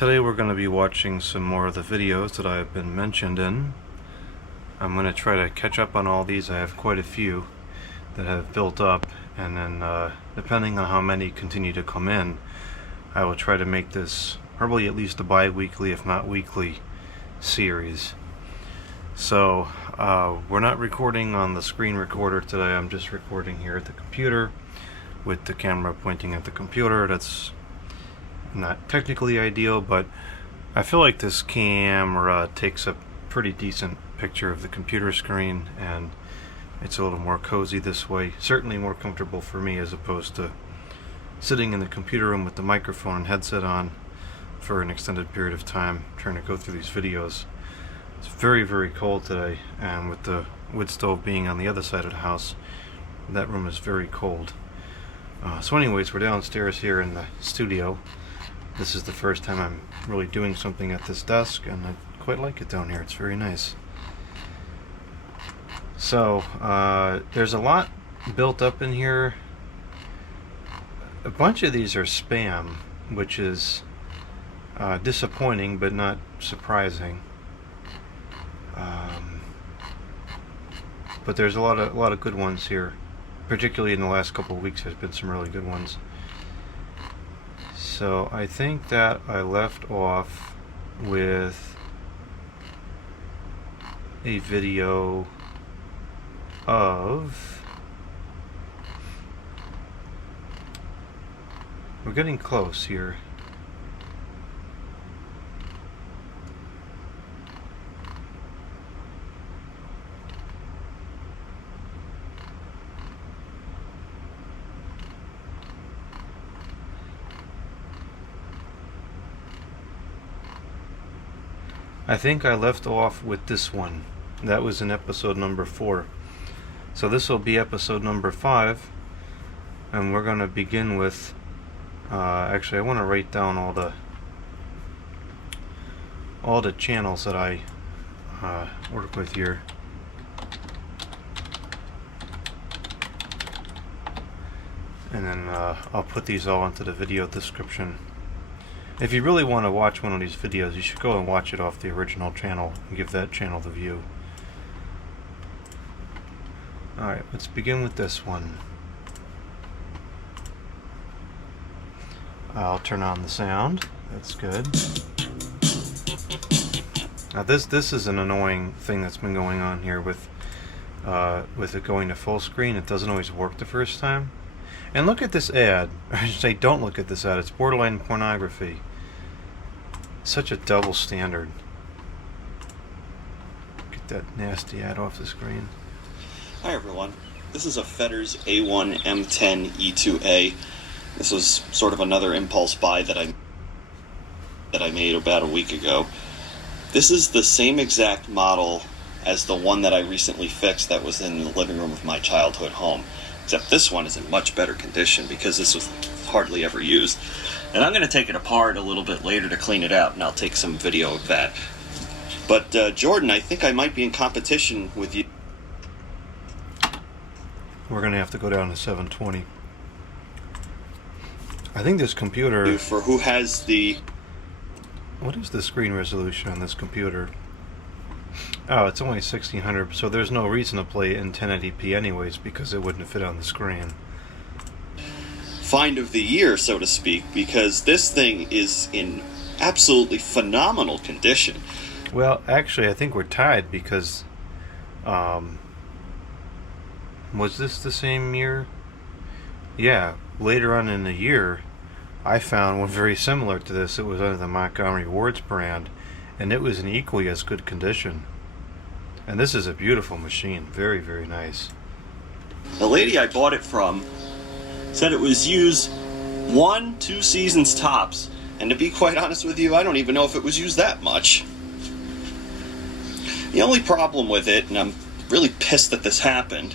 Today we're going to be watching some more of the videos that I've been mentioned in. I'm going to try to catch up on all these. I have quite a few that have built up, and then depending on how many continue to come in, I will try to make this probably at least a bi-weekly, if not weekly, series. So we're not recording on the screen recorder today. I'm just recording here at the computer with the camera pointing at the computer. That's not technically ideal, but I feel like this camera takes a pretty decent picture of the computer screen, and it's a little more cozy this way. Certainly more comfortable for me as opposed to sitting in the computer room with the microphone and headset on for an extended period of time trying to go through these videos. It's very, very cold today, and with the wood stove being on the other side of the house, that room is very cold. So anyways, we're downstairs here in the studio. This is the first time I'm really doing something at this desk, and I quite like it down here. It's very nice. So there's a lot built up in here. A bunch of these are spam, which is disappointing but not surprising. But there's a lot of good ones here. Particularly in the last couple of weeks, there's been some really good ones. So I think that I left off with a video of... We're getting close here. I think I left off with this one. That was in episode number 4. So this will be episode number 5, and we're going to begin with actually I want to write down all the channels that I work with here. And then I'll put these all into the video description. If you really want to watch one of these videos, you should go and watch it off the original channel and give that channel the view. Alright, let's begin with this one. I'll turn on the sound. That's good. Now this is an annoying thing that's been going on here with it going to full screen. It doesn't always work the first time. And look at this ad. I should say don't look at this ad. It's borderline pornography. Such a double standard. Get that nasty ad off the screen. Hi everyone, this is a Fetters A1 M10 E2A. This was sort of another impulse buy that I made about a week ago. This is the same exact model as the one that I recently fixed that was in the living room of my childhood home. Except this one is in much better condition because this was hardly ever used. And I'm going to take it apart a little bit later to clean it out, and I'll take some video of that. But Jordan, I think I might be in competition with you. We're going to have to go down to 720. I think this computer... For who has the... What is the screen resolution on this computer? Oh, it's only 1600, so there's no reason to play in 1080p anyways, because it wouldn't fit on the screen. Find of the year, so to speak, because this thing is in absolutely phenomenal condition. Well, actually, I think we're tied because... was this the same year? Yeah, later on in the year, I found one very similar to this. It was under the Montgomery Ward's brand, and it was in equally as good condition. And this is a beautiful machine. Very, very nice. The lady I bought it from said it was used 1-2 seasons tops. And to be quite honest with you, I don't even know if it was used that much. The only problem with it, and I'm really pissed that this happened,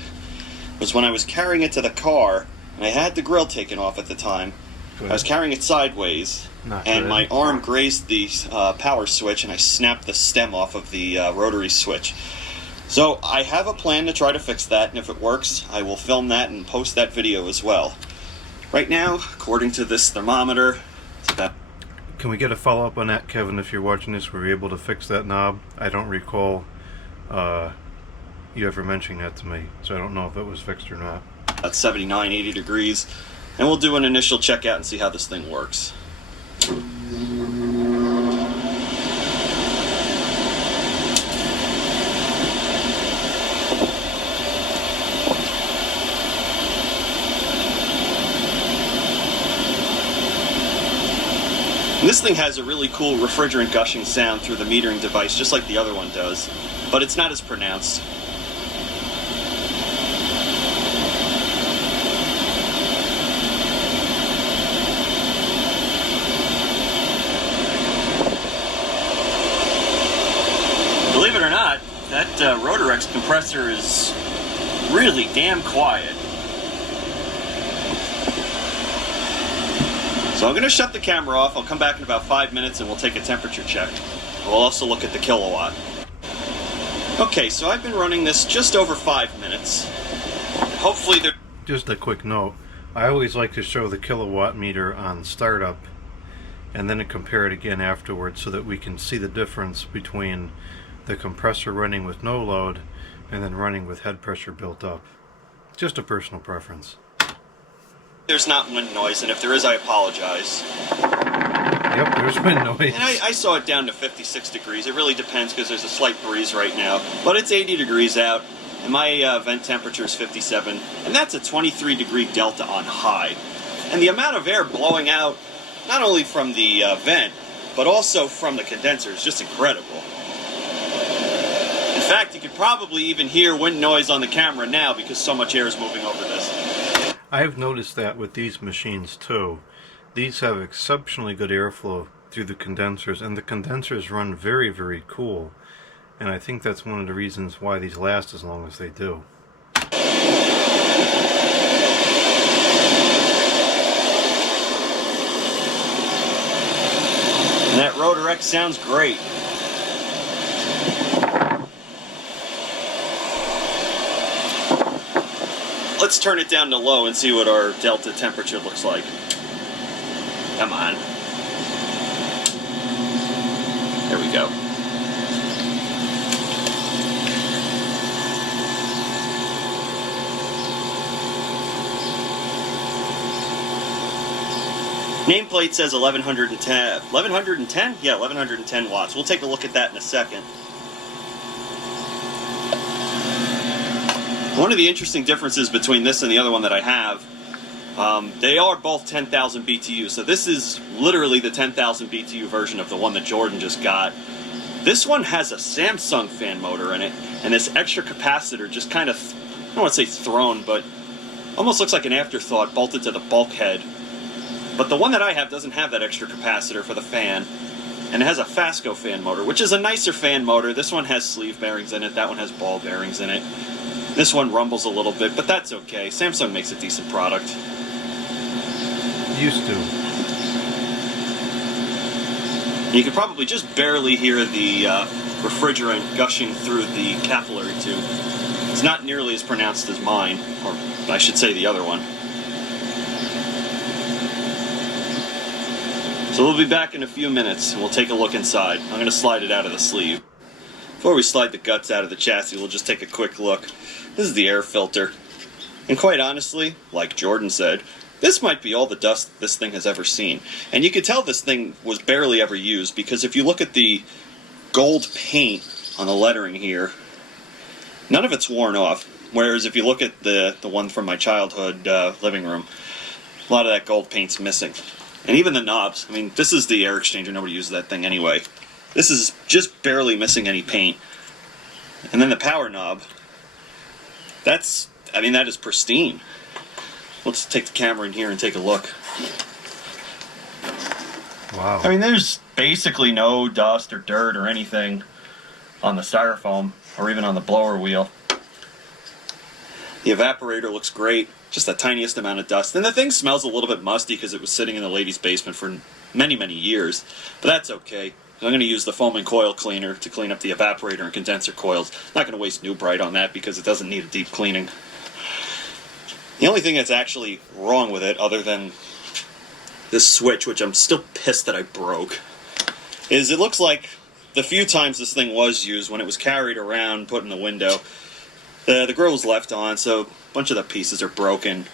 was when I was carrying it to the car, and I had the grill taken off at the time. Good. I was carrying it sideways, and my arm grazed the power switch, and I snapped the stem off of the rotary switch. So I have a plan to try to fix that, and if it works, I will film that and post that video as well. Right now, according to this thermometer, it's about Can we get a follow-up on that, Kevin, if you're watching this? Were we able to fix that knob? I don't recall you ever mentioning that to me, so I don't know if it was fixed or not. At 79, 80 degrees, and we'll do an initial checkout and see how this thing works. And this thing has a really cool refrigerant gushing sound through the metering device, just like the other one does, but it's not as pronounced. Believe it or not, that Rotorex compressor is really damn quiet. So I'm going to shut the camera off. I'll come back in about 5 minutes and we'll take a temperature check. We'll also look at the kilowatt. Okay, so I've been running this just over 5 minutes. Hopefully there... Just a quick note. I always like to show the kilowatt meter on startup and then compare it again afterwards so that we can see the difference between the compressor running with no load and then running with head pressure built up. Just a personal preference. There's not wind noise, and if there is, I apologize. Yep, there's wind noise. And I saw it down to 56 degrees. It really depends because there's a slight breeze right now. But it's 80 degrees out, and my vent temperature is 57, and that's a 23-degree delta on high. And the amount of air blowing out, not only from the vent, but also from the condenser is just incredible. In fact, you could probably even hear wind noise on the camera now because so much air is moving over this. I've noticed that with these machines too. These have exceptionally good airflow through the condensers, and the condensers run very, very cool. And I think that's one of the reasons why these last as long as they do. And that Rotorex sounds great. Let's turn it down to low and see what our delta temperature looks like. Come on. There we go. Nameplate says 1110. 1110? Yeah, 1110 watts. We'll take a look at that in a second. One of the interesting differences between this and the other one that I have, they are both 10,000 BTU. So this is literally the 10,000 BTU version of the one that Jordan just got. This one has a Samsung fan motor in it, and this extra capacitor just kind of, I don't want to say thrown, but almost looks like an afterthought bolted to the bulkhead. But the one that I have doesn't have that extra capacitor for the fan, and it has a Fasco fan motor, which is a nicer fan motor. This one has sleeve bearings in it, that one has ball bearings in it. This one rumbles a little bit, but that's okay. Samsung makes a decent product. Used to. You can probably just barely hear the refrigerant gushing through the capillary tube. It's not nearly as pronounced as mine, or I should say the other one. So we'll be back in a few minutes, and we'll take a look inside. I'm going to slide it out of the sleeve. Before we slide the guts out of the chassis, we'll just take a quick look. This is the air filter. And quite honestly, like Jordan said, this might be all the dust this thing has ever seen. And you can tell this thing was barely ever used, because if you look at the gold paint on the lettering here, none of it's worn off. Whereas if you look at the one from my childhood living room, a lot of that gold paint's missing. And even the knobs, I mean, this is the air exchanger, nobody uses that thing anyway. This is just barely missing any paint. And then the power knob, that is pristine. Let's take the camera in here and take a look. Wow. I mean, there's basically no dust or dirt or anything on the styrofoam or even on the blower wheel. The evaporator looks great, just the tiniest amount of dust. And the thing smells a little bit musty because it was sitting in the lady's basement for many, many years. But that's okay. I'm going to use the foam and coil cleaner to clean up the evaporator and condenser coils. Not going to waste New Bright on that because it doesn't need a deep cleaning. The only thing that's actually wrong with it, other than this switch, which I'm still pissed that I broke, is it looks like the few times this thing was used, when it was carried around, put in the window, the grill was left on, so a bunch of the pieces are broken.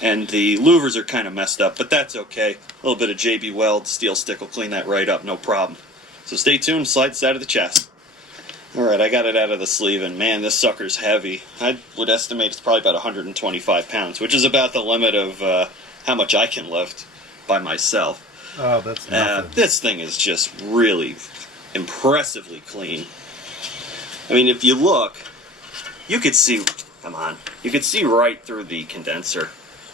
And the louvers are kind of messed up, but that's okay. A little bit of JB Weld steel stick will clean that right up, no problem. So stay tuned, slide this out of the chest. Alright, I got it out of the sleeve, and man, this sucker's heavy. I would estimate it's probably about 125 pounds, which is about the limit of how much I can lift by myself. Oh, that's nothing. This thing is just really impressively clean. I mean, if you look, you could see, come on, you could see right through the condenser.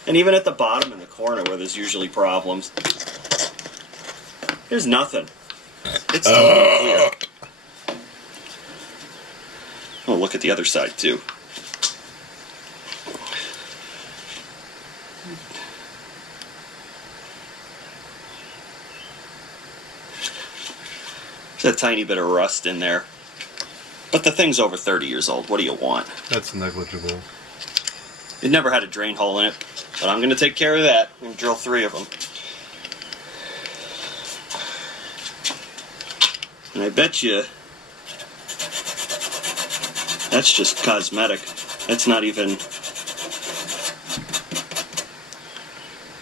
And even at the bottom in the corner where there's usually problems, there's nothing. It's totally clear. Oh, look at the other side too. There's a tiny bit of rust in there. But the thing's over 30 years old. What do you want? That's negligible. It never had a drain hole in it. But I'm going to take care of that. I'm going to drill 3 of them. And I bet you that's just cosmetic. That's not even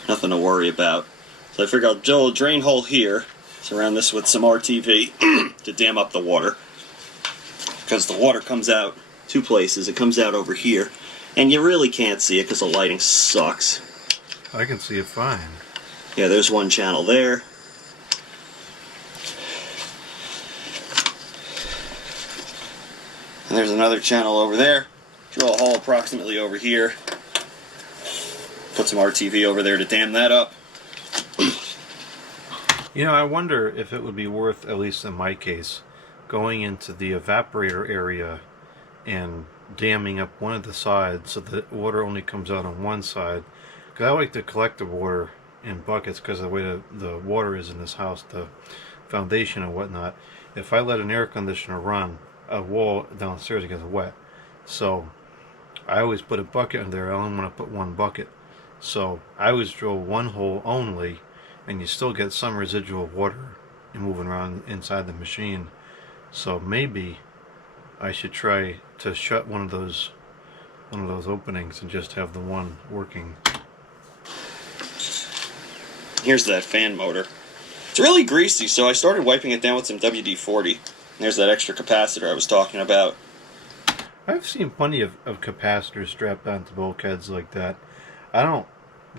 nothing to worry about. So I figure I'll drill a drain hole here, surround this with some RTV to dam up the water. Because the water comes out 2 places. It comes out over here. And you really can't see it because the lighting sucks. I can see it fine. Yeah, there's one channel there. And there's another channel over there. Drill a hole approximately over here. Put some RTV over there to dam that up. You know, I wonder if it would be worth, at least in my case, going into the evaporator area and damming up one of the sides so that water only comes out on one side. Because I like to collect the water in buckets because of the way the water is in this house, the foundation and whatnot. If I let an air conditioner run, a wall downstairs gets wet. So I always put a bucket in there. I only want to put one bucket. So I always drill one hole only, and you still get some residual water moving around inside the machine. So maybe I should try to shut one of those openings and just have the one working. Here's that fan motor. It's really greasy, so I started wiping it down with some WD-40. There's that extra capacitor I was talking about. I've seen plenty of capacitors strapped onto bulkheads like that. I don't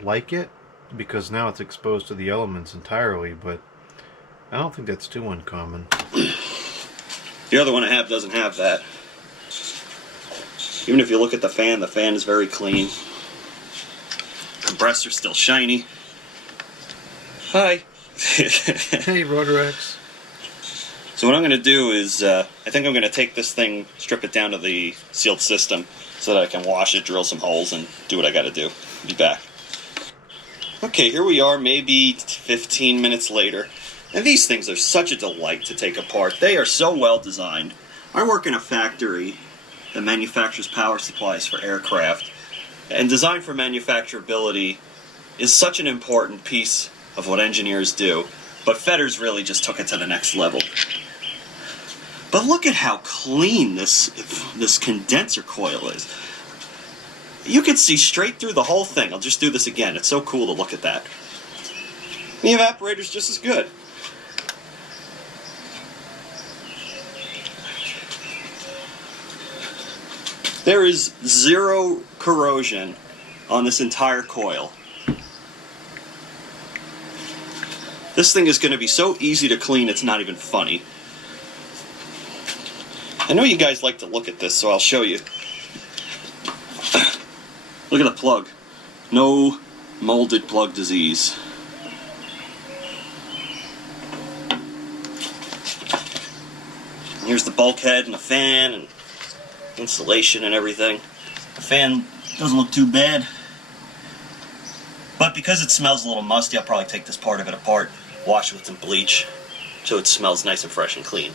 like it because now it's exposed to the elements entirely, but I don't think that's too uncommon. The other one I have doesn't have that. Even if you look at the fan is very clean. Compressor's still shiny. Hi. Hey, Rotorex. So what I'm going to do is, I think I'm going to take this thing, strip it down to the sealed system so that I can wash it, drill some holes, and do what I got to do. Be back. Okay, here we are, maybe 15 minutes later. And these things are such a delight to take apart. They are so well designed. I work in a factory that manufactures power supplies for aircraft. And design for manufacturability is such an important piece of what engineers do. But Fetters really just took it to the next level. But look at how clean this condenser coil is. You can see straight through the whole thing. I'll just do this again. It's so cool to look at that. The evaporator's just as good. There is 0 corrosion on this entire coil. This thing is going to be so easy to clean, it's not even funny. I know you guys like to look at this, so I'll show you. Look at the plug. No molded plug disease. And here's the bulkhead and the fan and insulation and everything. The fan doesn't look too bad. But because it smells a little musty, I'll probably take this part of it apart, wash it with some bleach, so it smells nice and fresh and clean.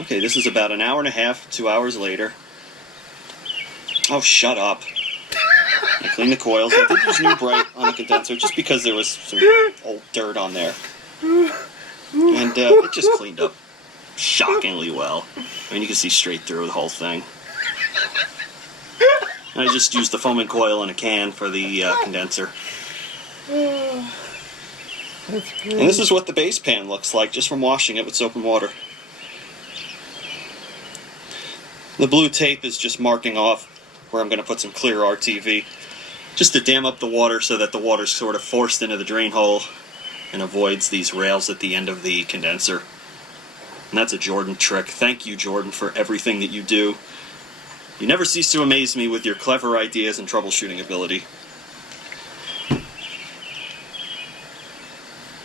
Okay, this is about an hour and a half, 2 hours later. Oh, shut up. I Clean the coils. I did use New Bright on the condenser just because there was some old dirt on there. And it just cleaned up shockingly well. I mean, you can see straight through the whole thing. And I just used the foaming coil in a can for the condenser. That's great. And this is what the base pan looks like just from washing it with soap and water. The blue tape is just marking off where I'm going to put some clear RTV, just to dam up the water so that the water's sort of forced into the drain hole and avoids these rails at the end of the condenser. And that's a Jordan trick. Thank you, Jordan, for everything that you do. You never cease to amaze me with your clever ideas and troubleshooting ability.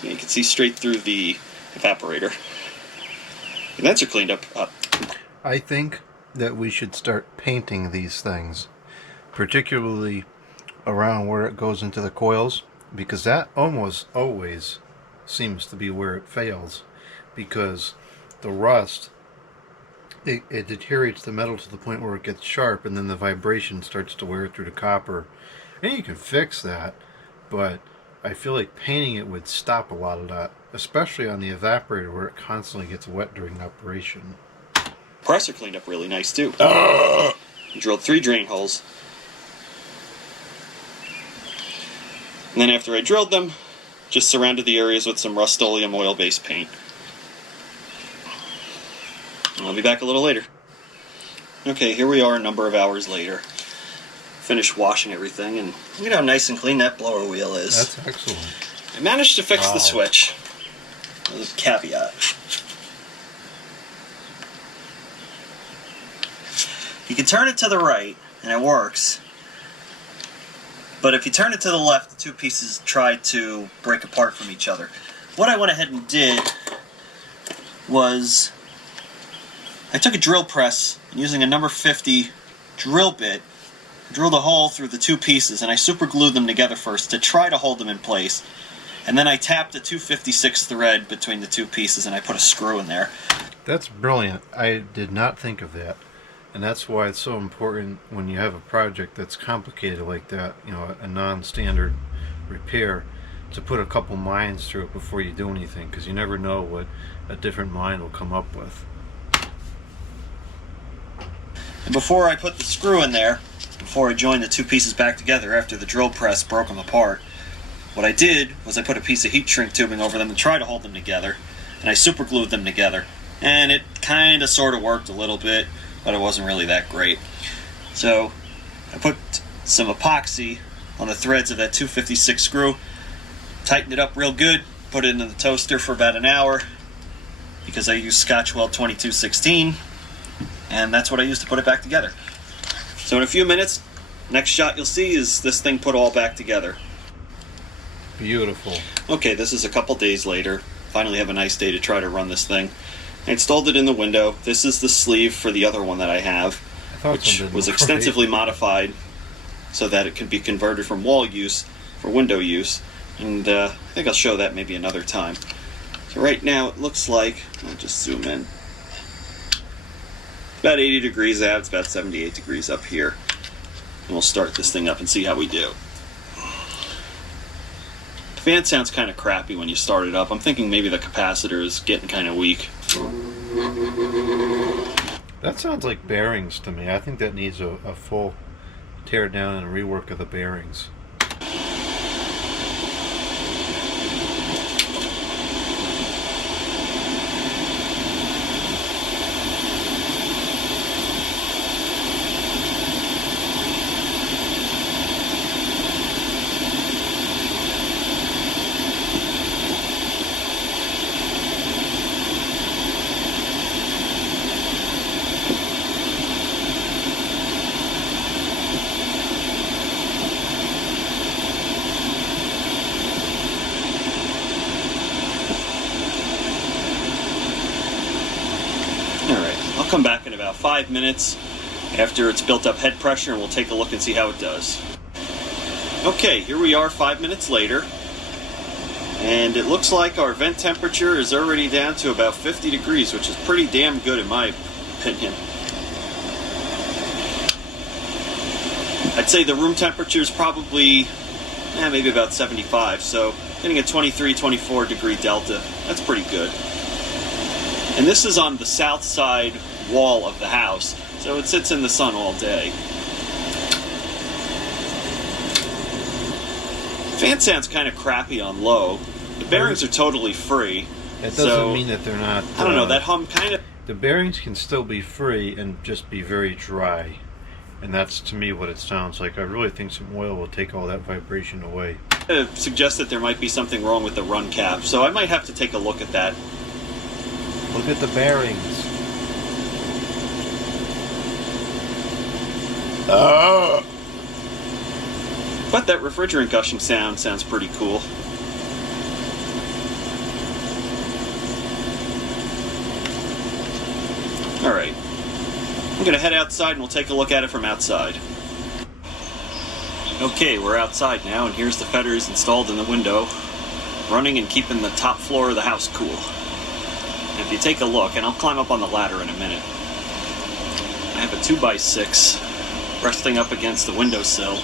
Yeah, you can see straight through the evaporator. Condenser cleaned up. I think that we should start painting these things, particularly around where it goes into the coils, because that almost always seems to be where it fails, because the rust, it deteriorates the metal to the point where it gets sharp, and then the vibration starts to wear through the copper. And you can fix that, but I feel like painting it would stop a lot of that, especially on the evaporator where it constantly gets wet during operation. Compressor cleaned up really nice too. Drilled 3 drain holes. And then after I drilled them, just surrounded the areas with some Rust-Oleum oil-based paint. I'll be back a little later. Okay, here we are a number of hours later. Finished washing everything, and look at how nice and clean that blower wheel is. That's excellent. I managed to fix the switch. There's a caveat. You can turn it to the right, and it works. But if you turn it to the left, the 2 pieces try to break apart from each other. What I went ahead and did was I took a drill press and using a number 50 drill bit, drilled a hole through the 2 pieces, and I super glued them together first to try to hold them in place. And then I tapped a 256 thread between the 2 pieces and I put a screw in there. That's brilliant. I did not think of that. And that's why it's so important when you have a project that's complicated like that, you know, a non-standard repair, to put a couple mines through it before you do anything, because you never know what a different mine will come up with. And before I put the screw in there, before I joined the 2 pieces back together after the drill press broke them apart, what I did was I put a piece of heat shrink tubing over them to try to hold them together, and I super glued them together. And it kind of sort of worked a little bit, but it wasn't really that great. So I put some epoxy on the threads of that 256 screw, tightened it up real good, put it into the toaster for about an hour, because I use Scotchweld 2216, and that's what I used to put it back together. So in a few minutes, next shot you'll see is this thing put all back together. Beautiful. Okay, this is a couple days later. Finally have a nice day to try to run this thing. I installed it in the window. This is the sleeve for the other one that I have, which was extensively modified so that it could be converted from wall use for window use. And I think I'll show that maybe another time. So right now it looks like, I'll just zoom in, about 80 degrees out, it's about 78 degrees up here. And we'll start this thing up and see how we do. The fan sounds kind of crappy when you start it up. I'm thinking maybe the capacitor is getting kind of weak. That sounds like bearings to me. I think that needs a full tear down and rework of the bearings. Come back in about 5 minutes after it's built up head pressure, and we'll take a look and see how it does. Okay, here we are 5 minutes later, and it looks like our vent temperature is already down to about 50 degrees, which is pretty damn good in my opinion. I'd say the room temperature is probably maybe about 75, so getting a 23, 24 degree delta. That's pretty good. And this is on the south side wall of the house, so it sits in the sun all day. Fan sounds kind of crappy on low. The bearings are totally free. It doesn't mean that they're not... I don't know, that hum kind of... The bearings can still be free and just be very dry. And that's, to me, what it sounds like. I really think some oil will take all that vibration away. Suggests that there might be something wrong with the run cap, so I might have to take a look at that. Look at the bearings. But that refrigerant gushing sound sounds pretty cool. Alright. I'm going to head outside and we'll take a look at it from outside. Okay, we're outside now, and here's the fetters installed in the window, running and keeping the top floor of the house cool. And if you take a look, and I'll climb up on the ladder in a minute, I have a 2x6 resting up against the windowsill.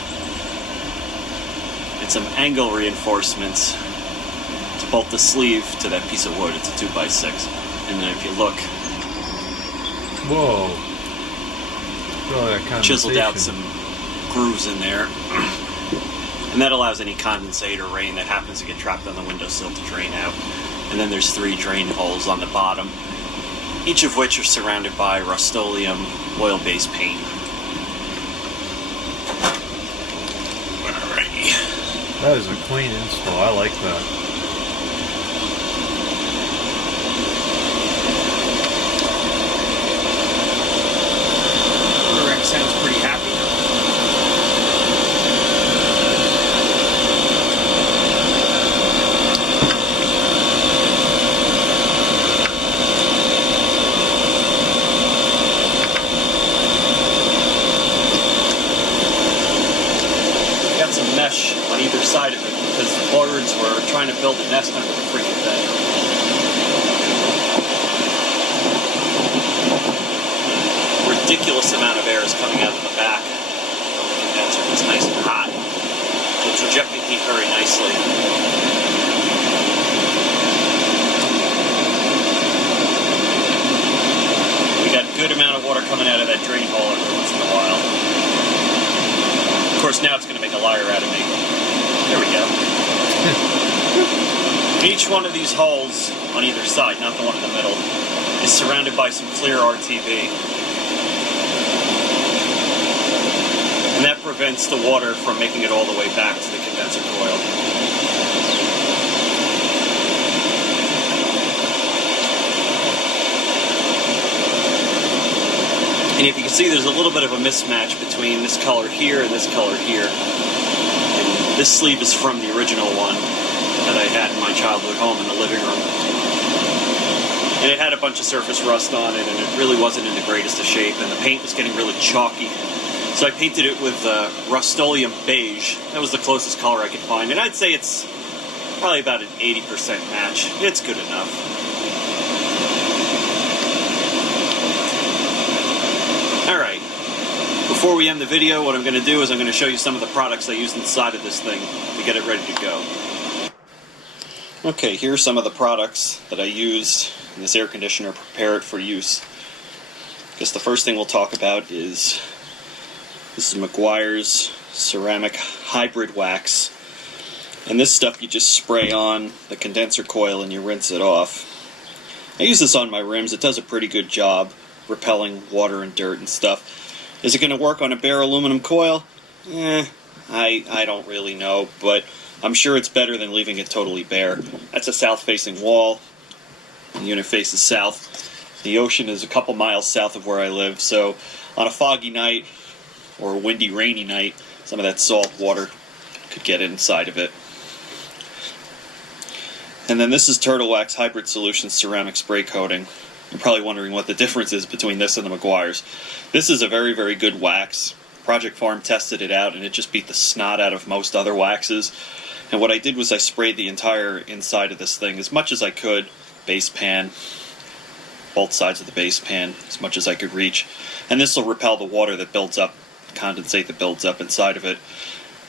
And some angle reinforcements to bolt the sleeve to that piece of wood. It's a 2x6. And then if you look, whoa, oh, that chiseled out some grooves in there. And that allows any condensate or rain that happens to get trapped on the windowsill to drain out. And then there's 3 drain holes on the bottom, each of which are surrounded by Rust-Oleum oil-based paint. That is a clean install. I like that. Rex sounds pretty happy. Got some mesh on either side of it because the birds were trying to build a nest under the freaking thing. Ridiculous amount of air is coming out of the back of the condenser. It's nice and hot. So it's rejecting heat very nicely. We got a good amount of water coming out of that drain hole every once in a while. Of course, now it's going to make a liar out of me. There we go. Each one of these holes on either side, not the one in the middle, is surrounded by some clear RTV. And that prevents the water from making it all the way back to the condenser coil. And if you can see, there's a little bit of a mismatch between this color here and this color here. And this sleeve is from the original one that I had in my childhood home in the living room. And it had a bunch of surface rust on it, and it really wasn't in the greatest of shape, and the paint was getting really chalky. So I painted it with Rust-Oleum beige. That was the closest color I could find, and I'd say it's probably about an 80% match. It's good enough. Alright, before we end the video, what I'm going to do is I'm going to show you some of the products I used inside of this thing to get it ready to go. Okay, here are some of the products that I used in this air conditioner to prepare it for use. I guess the first thing we'll talk about is this is Meguiar's ceramic hybrid wax. And this stuff you just spray on the condenser coil and you rinse it off. I use this on my rims. It does a pretty good job repelling water and dirt and stuff. Is it going to work on a bare aluminum coil? I don't really know, but I'm sure it's better than leaving it totally bare. That's a south-facing wall. The unit faces south. The ocean is a couple miles south of where I live, so on a foggy night or a windy, rainy night, some of that salt water could get inside of it. And then this is Turtle Wax Hybrid Solutions Ceramic Spray Coating. You're probably wondering what the difference is between this and the Meguiar's. This is a very, very good wax. Project Farm tested it out, and it just beat the snot out of most other waxes. And what I did was I sprayed the entire inside of this thing as much as I could, base pan, both sides of the base pan, as much as I could reach. And this will repel the water that builds up condensate that builds up inside of it.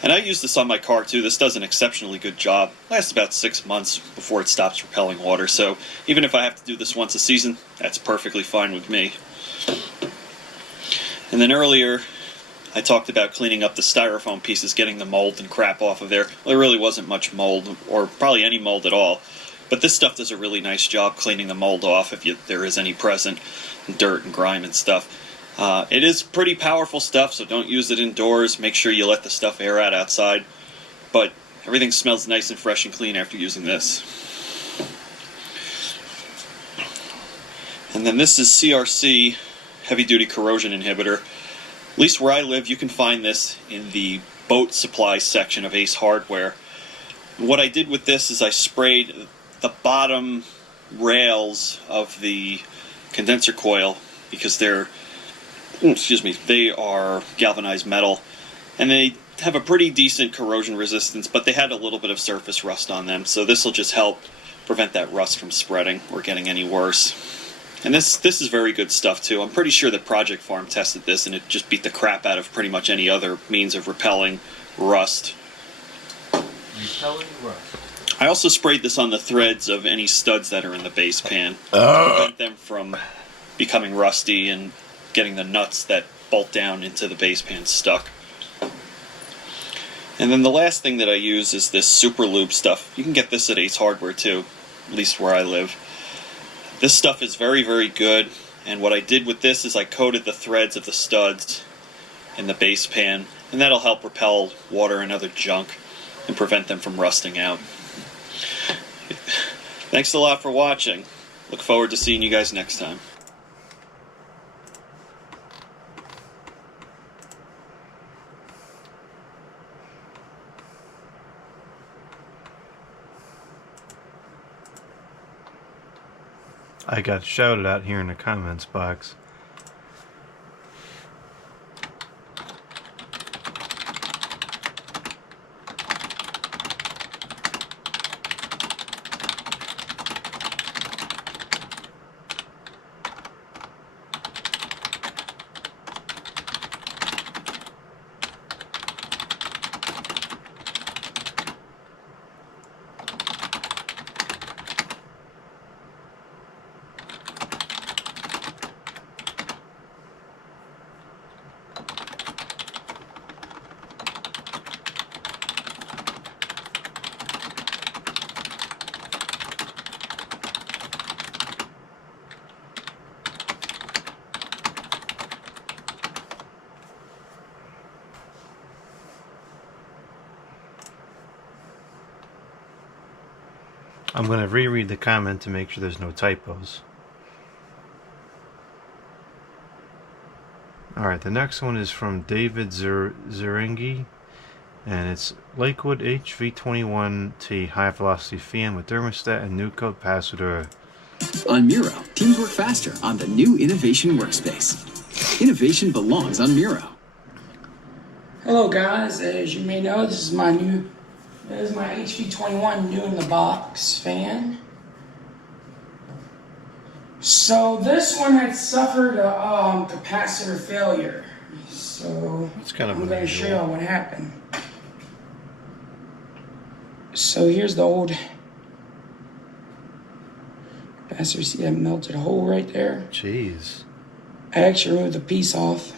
And I use this on my car too. This does an exceptionally good job. Lasts about 6 months before it stops repelling water. So even if I have to do this once a season, that's perfectly fine with me. And then earlier, I talked about cleaning up the styrofoam pieces, getting the mold and crap off of there. Well, there really wasn't much mold, or probably any mold at all. But this stuff does a really nice job cleaning the mold off if there is any present, and dirt and grime and stuff. It is pretty powerful stuff, so don't use it indoors. Make sure you let the stuff air out outside. But everything smells nice and fresh and clean after using this. And then this is CRC Heavy Duty Corrosion Inhibitor. At least where I live, you can find this in the boat supply section of Ace Hardware. And what I did with this is I sprayed the bottom rails of the condenser coil because they are galvanized metal, and they have a pretty decent corrosion resistance, but they had a little bit of surface rust on them, so this will just help prevent that rust from spreading or getting any worse. And this is very good stuff too. I'm pretty sure that Project Farm tested this and it just beat the crap out of pretty much any other means of repelling rust. Repelling rust. I also sprayed this on the threads of any studs that are in the base pan to prevent them from becoming rusty and getting the nuts that bolt down into the base pan stuck. And then the last thing that I use is this Super Lube stuff. You can get this at Ace Hardware too, at least where I live. This stuff is very, very good, and what I did with this is I coated the threads of the studs in the base pan, and that'll help repel water and other junk and prevent them from rusting out. Thanks a lot for watching. Look forward to seeing you guys next time. I got shouted out here in the comments box. I'm going to reread the comment to make sure there's no typos. Alright, the next one is from David Zerengi, and it's Lakewood HV21T high velocity fan with thermostat and new capacitor. On Miro, teams work faster on the new Innovation Workspace. Innovation belongs on Miro. Hello guys, as you may know, this is my HV21 new in the box fan. So this one had suffered a capacitor failure. So It's kind of I'm going to show you unusual. what happened. So here's the old capacitor. See that melted hole right there? Jeez. I actually removed the piece off.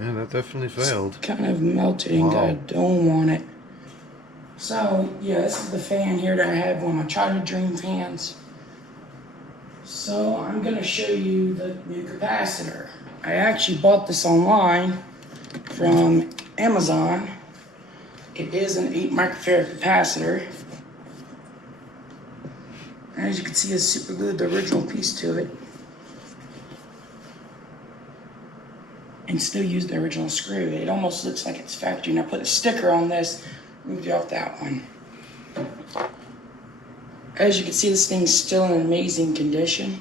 Yeah, that definitely failed. Kind of melted and got a dome on it. So yeah, this is the fan here that I have, one of my childhood dream fans. So I'm gonna show you the new capacitor. I actually bought this online from Amazon. It is an 8 microfarad capacitor. As you can see, it's super glued the original piece to it. And still use the original screw. It almost looks like it's factory. And I put a sticker on this, moved it off that one. As you can see, this thing's still in amazing condition.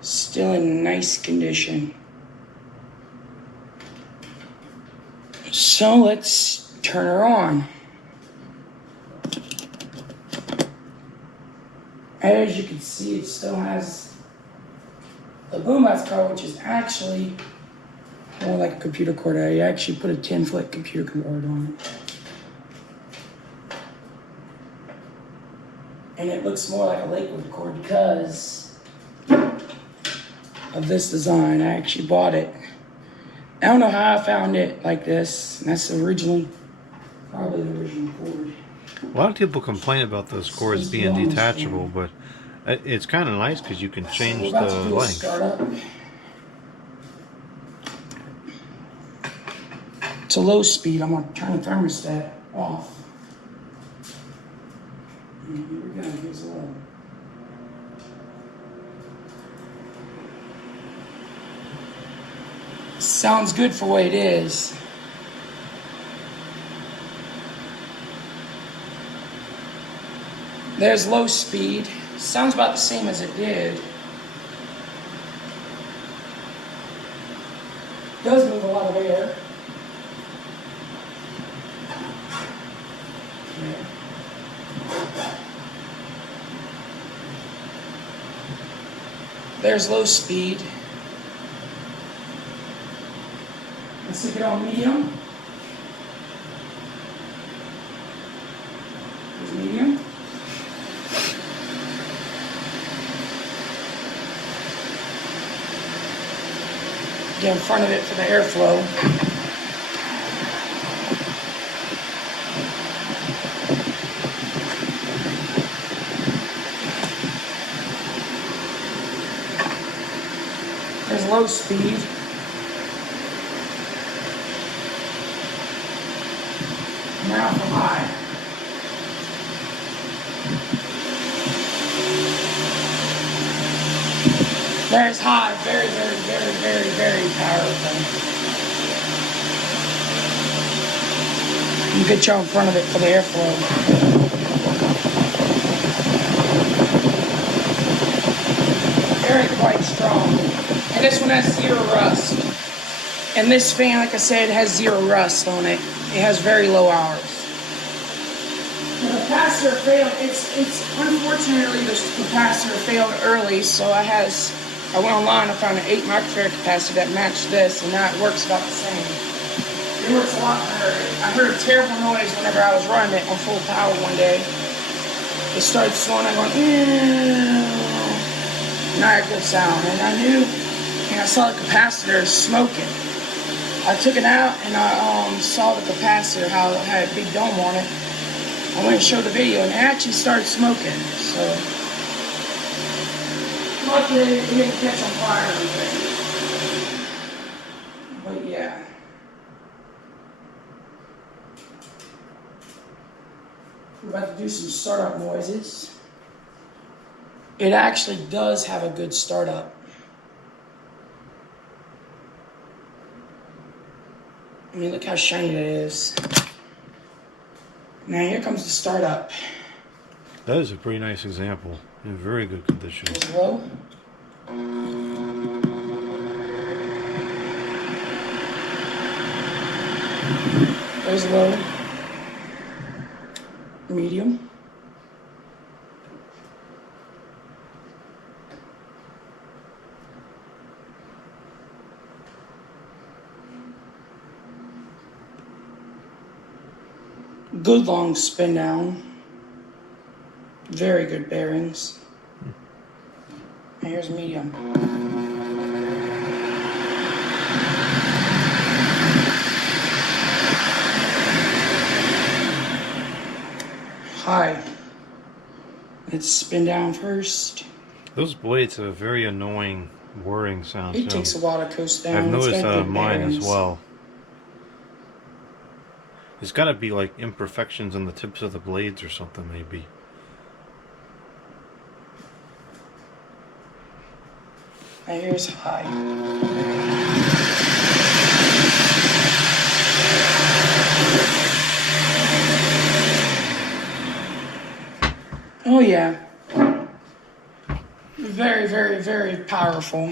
Still in nice condition. So let's turn her on. As you can see, it still has the boom box card, which is actually more like a computer cord. I actually put a 10-foot computer cord on it. And it looks more like a Lakewood cord because of this design. I actually bought it. I don't know how I found it like this. And that's originally, probably the original cord. A lot of people complain about those cords being detachable, but it's kind of nice because you can change the length. Startup. It's a low speed. I'm going to turn the thermostat off. And here we go. Here's a little. Sounds good for what it is. There's low speed. Sounds about the same as it did. Does move a lot of air. Okay. There's low speed. Let's stick it on medium. There's medium. Get in front of it for the airflow. There's low speed. Now for high. There's high, very, very, very, very, very powerful. You get you in front of it for the airflow. Very quite strong. And this one has 0 rust. And this fan, like I said, has 0 rust on it. It has very low hours. The capacitor failed. It's unfortunately the capacitor failed early, so I went online and found an 8 microfarad capacitor that matched this, and now it works about the same. It works a lot better. I heard a terrible noise whenever I was running it on full power one day. It started slowing. I'm going, ew. Not a good sound. And I knew, and I saw the capacitor smoking. I took it out and I saw the capacitor, how it had a big dome on it. I went and showed the video, and it actually started smoking. So, luckily it didn't catch on fire or anything. But yeah. We're about to do some startup noises. It actually does have a good startup. I mean, look how shiny that is. Now here comes the startup. That is a pretty nice example. In very good condition. There's low. There's low. Medium. Good long spin down. Very good bearings. And here's medium. High. Let's spin down first. Those blades have a very annoying whirring sound. It takes a while to coast down. I've It's noticed got that good on mine as bearings. well. There's got to be like imperfections on the tips of the blades or something, maybe. And here's high. Oh yeah. Very, very, very powerful.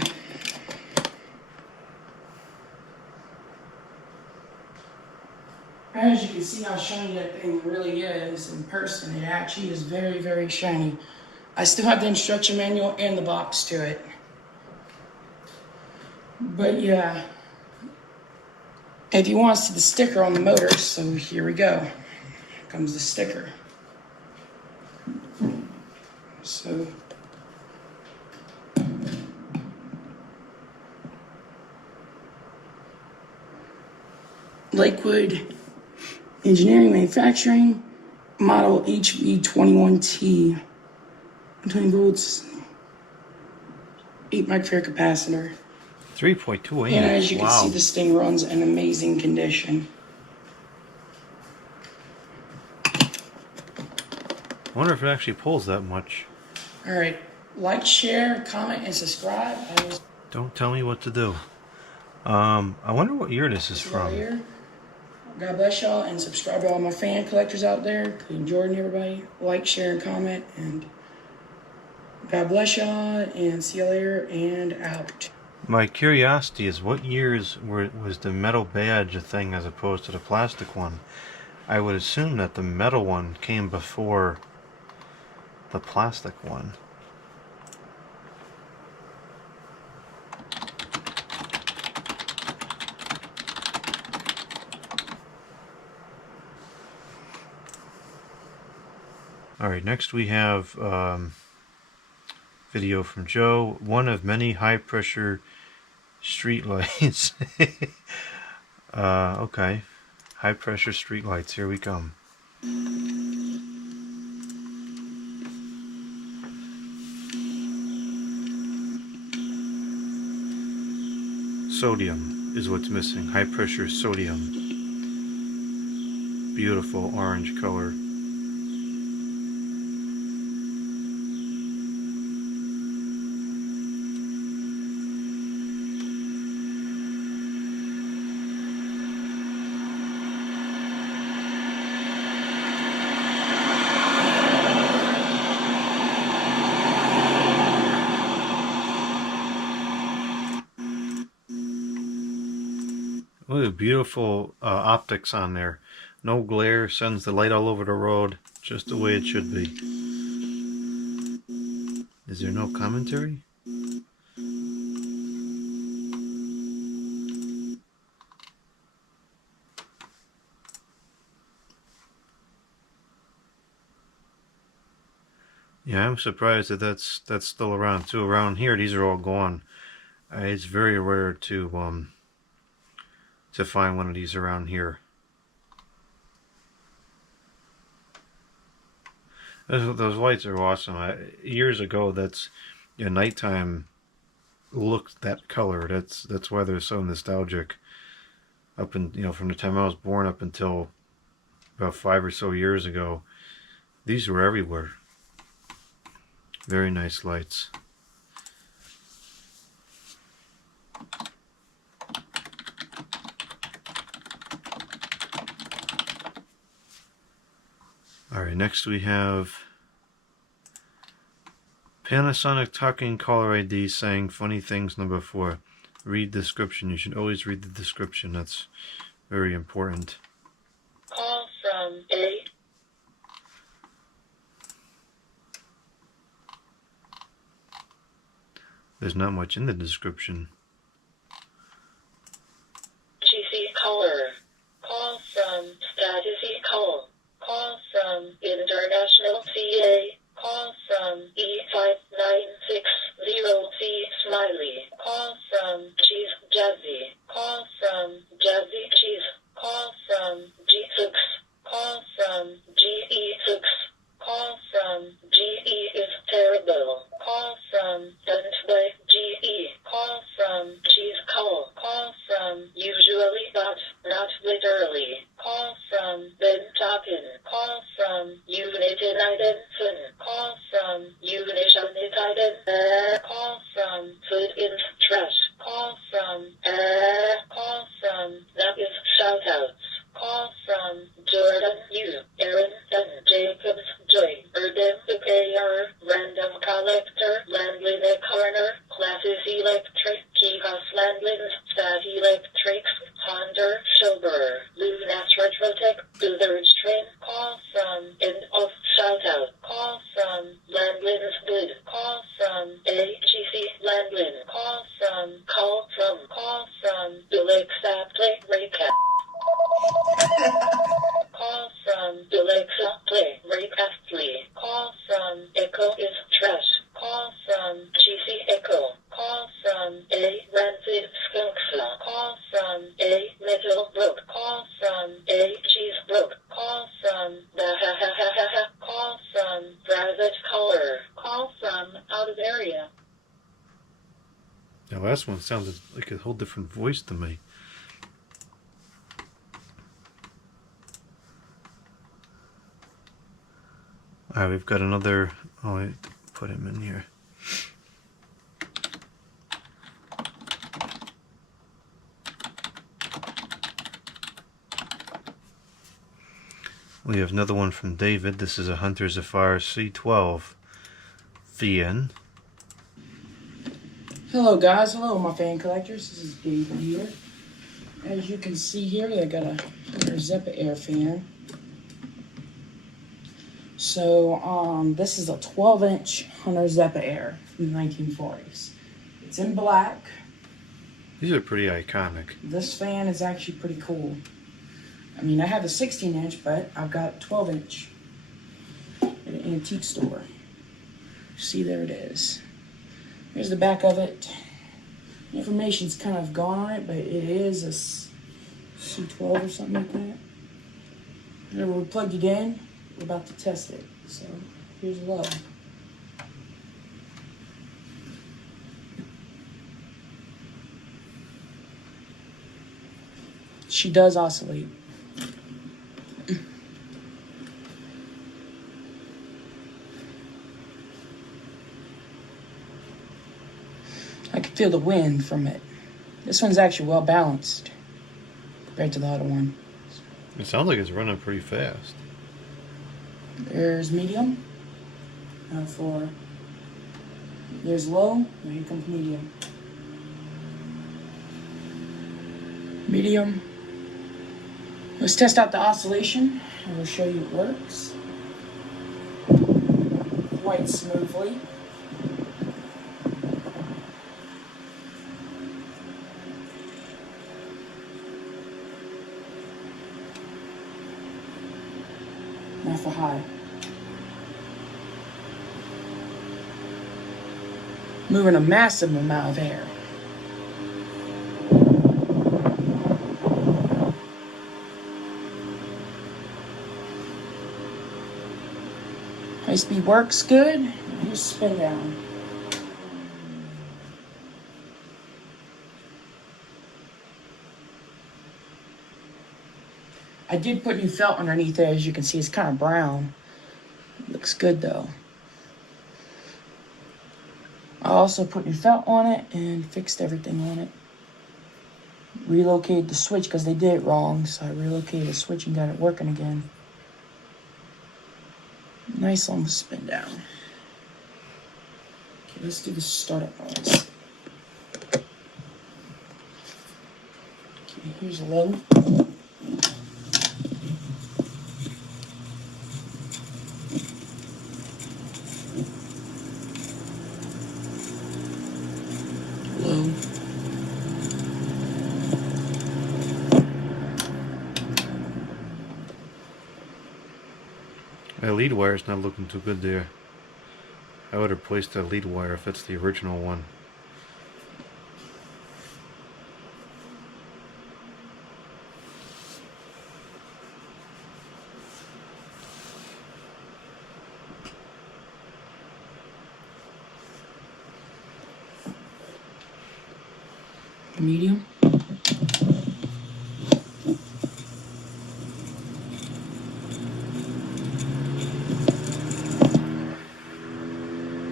As you can see how shiny that thing really is in person, it actually is very, very shiny. I still have the instruction manual and the box to it. But yeah, if you want to see the sticker on the motor, so here we go. Here comes the sticker. So Lakewood Engineering Manufacturing, model HV21T, 20 volts, 8 microfarad capacitor. 3.2 amps. And as you can Wow. see, this thing runs in amazing condition. I wonder if it actually pulls that much. Alright, like, share, comment, and subscribe. Don't tell me what to do. I wonder what year this is See y'all from. here. God bless y'all, and subscribe to all my fan collectors out there, including Jordan, everybody. Like, share, and comment, and God bless y'all, and see y'all later, and out. My curiosity is, what years was the metal badge a thing as opposed to the plastic one? I would assume that the metal one came before the plastic one. Alright, next we have video from Joe, one of many high pressure street lights. Okay, high pressure street lights, here we come. Sodium is what's missing, high pressure sodium. Beautiful orange color. Look at beautiful optics on there. No glare, sends the light all over the road, just the way it should be. Is there no commentary? Yeah, I'm surprised that that's still around too. Around here, these are all gone. It's very rare to find one of these around here. Those lights are awesome. Years ago, that's nighttime looked that color. That's why they're so nostalgic. Up in from the time I was born up until about 5 or so years ago, these were everywhere. Very nice lights. Alright, next we have Panasonic talking caller ID saying funny things number 4. Read description. You should always read the description. That's very important. Call from A. There's not much in the description. GC caller. Call from Status call. Call from International CA. Call from E5960C Smiley. Call from Cheese Jazzy. Call from Jazzy Cheese. Call from G6. Call from GE6. Call from GE is terrible. Call from doesn't like GE. Call from cheese call. Call from usually but not literally. Call from Ben Toppin. Call from United Identin. Call from United Identin. Call from Food in Trash. Call from Call from that is shoutouts. Call from Jordan U. Aaron Dunn. Jacobs Joy. Erdem KR. Random Collector. Landlin Corner. Classes Electric. Kikos Landlins. Stat Electrics. Honda Silver. Lunas Retrotech. Boothers Train. Call from End of Shoutout. Call from Landlin's Good. Call from AGC Landlin. Call from Alexa, play Ray Astley. Call from Echo is trash. Call from GC Echo. Call from A Rancid Skunksa. Call from A Metal Broke. Call from A Cheese Broke. Call from the ha ha ha ha ha. Call from Private Caller. Call from out of area. The last one sounded like a whole different voice to me. Alright, we've got another. Oh, I put him in here. We have another one from David. This is a Hunter Zephair C12 VN. Hello guys, hello my fan collectors, this is David here. As you can see here, I got a Zephair fan. So, this is a 12-inch Hunter Zephair from the 1940s. It's in black. These are pretty iconic. This fan is actually pretty cool. I mean, I have a 16-inch, but I've got 12-inch at an antique store. See, there it is. Here's the back of it. The information's kind of gone on it, but it is a C12 or something like that. Whenever we plugged it in, we're about to test it. So here's low. She does oscillate. I can feel the wind from it. This one's actually well balanced compared to the other one. It sounds like it's running pretty fast. There's medium. Now there's low. Now here comes medium. Medium. Let's test out the oscillation. I will show you it works quite smoothly. Now for high. Moving a massive amount of air. High speed works good. Here's spin down. I did put new felt underneath there. As you can see, it's kind of brown. Looks good though. I also put new felt on it and fixed everything on it. Relocated the switch because they did it wrong, so I relocated the switch and got it working again. Nice long spin down. Okay, let's do the startup noise. Okay, here's a low. Low. That lead wire's not looking too good there. I would have replaced that lead wire if it's the original one. Medium.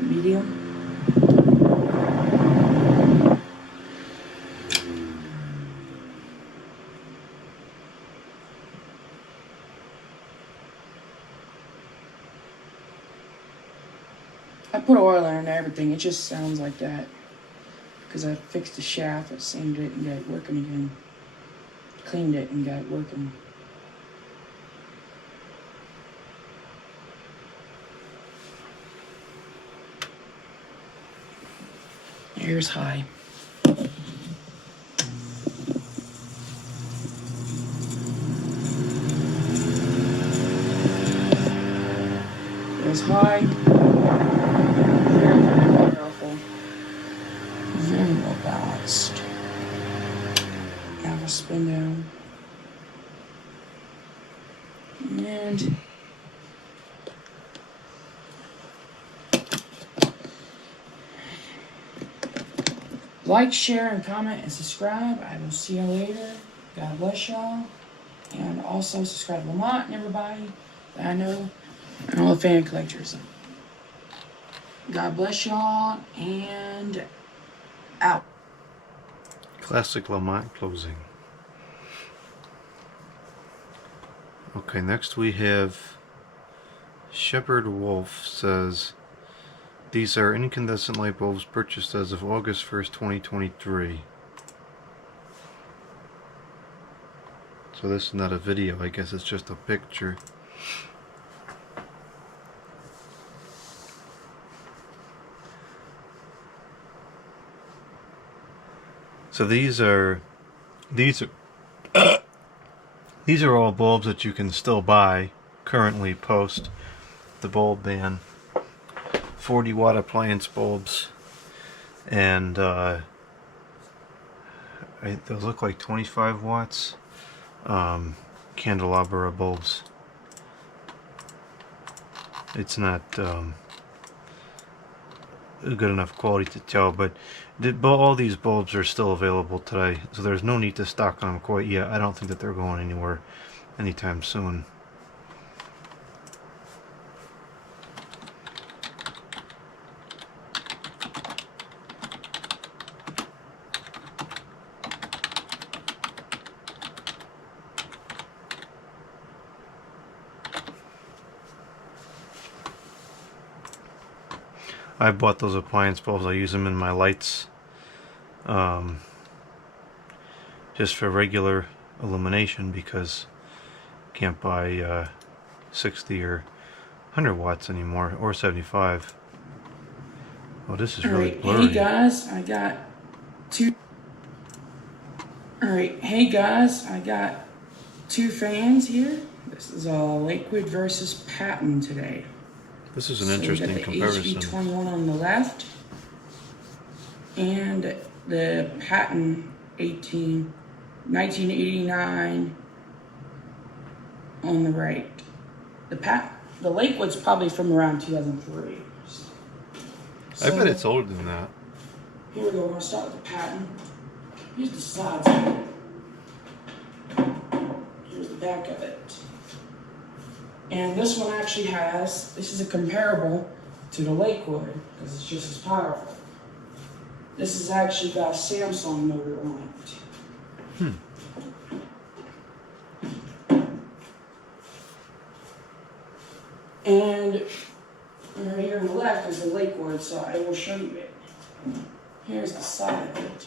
Medium. I put oil in and everything. It just sounds like that because I fixed the shaft, I sanded it and got it working again. Cleaned it and got it working. Here's high. is high. Very, very powerful. Very well balanced. Have a spin down. And like, share, and comment, and subscribe. I will see you later. God bless y'all. And also subscribe to Lamont and everybody that I know, and all the fan collectors. God bless y'all, and out. Classic Lamont closing. Okay, next we have Shepherd Wolf says, these are incandescent light bulbs purchased as of August 1st, 2023. So this is not a video, I guess it's just a picture. So these are all bulbs that you can still buy currently post the bulb ban. 40 watt appliance bulbs, and those look like 25 watts candelabra bulbs. It's not good enough quality to tell, but all these bulbs are still available today, so there's no need to stock on them quite yet. I don't think that they're going anywhere anytime soon. I bought those appliance bulbs. I use them in my lights, just for regular illumination, because you can't buy 60 or 100 watts anymore, or 75. Oh, this is really blurry. Hey guys, I got two. Alright, hey guys, I got two fans here. This is Lakewood versus Patton today. This is an interesting comparison. The HV21 on the left, and the Patton 1989 on the right. The Lakewood's probably from around 2003. So, I bet it's older than that. Here we go. We're gonna start with the Patton. Here's the sides of it. Here's the back of it. And this one actually has, this is a comparable to the Lakewood, because it's just as powerful. This has actually got a Samsung motor on it. And right here on the left is the Lakewood, so I will show you it. Here's the side of it.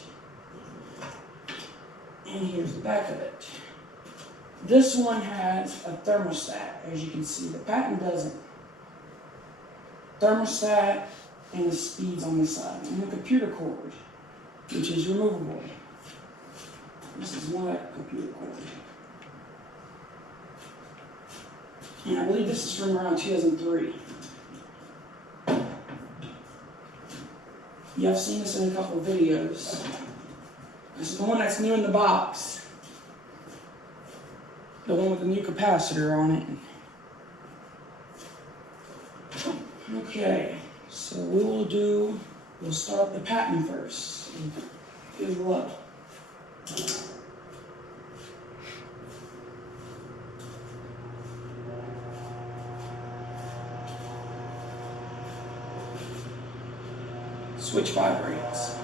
And here's the back of it. This one has a thermostat, as you can see. The Patton doesn't. Thermostat and the speeds on the side. And the computer cord, which is removable. This is not a computer cord. And I believe this is from around 2003. Yeah, I've seen this in a couple of videos. This is the one that's new in the box. The one with the new capacitor on it. Okay, so we'll start the Patton first. Here's the low. Switch vibrates.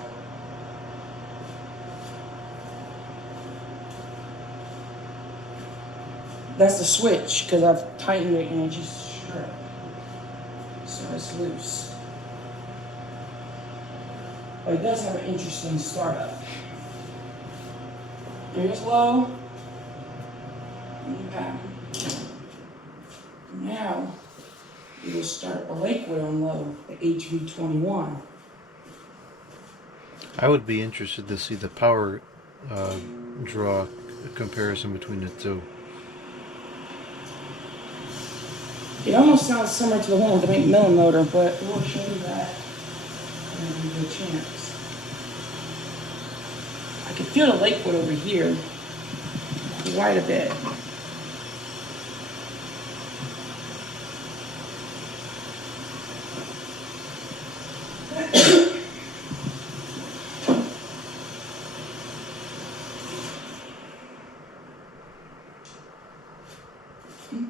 That's the switch, because I've tightened it and it just stripped. So it's loose. But it does have an interesting startup. Here's low. And Patton. Now, we will start the Lakewood on low, the HV21. I would be interested to see the power draw comparison between the two. It almost sounds similar to the one with the McMillan motor, but we'll show you that when we get a chance. I can feel the Lakewood over here quite a bit.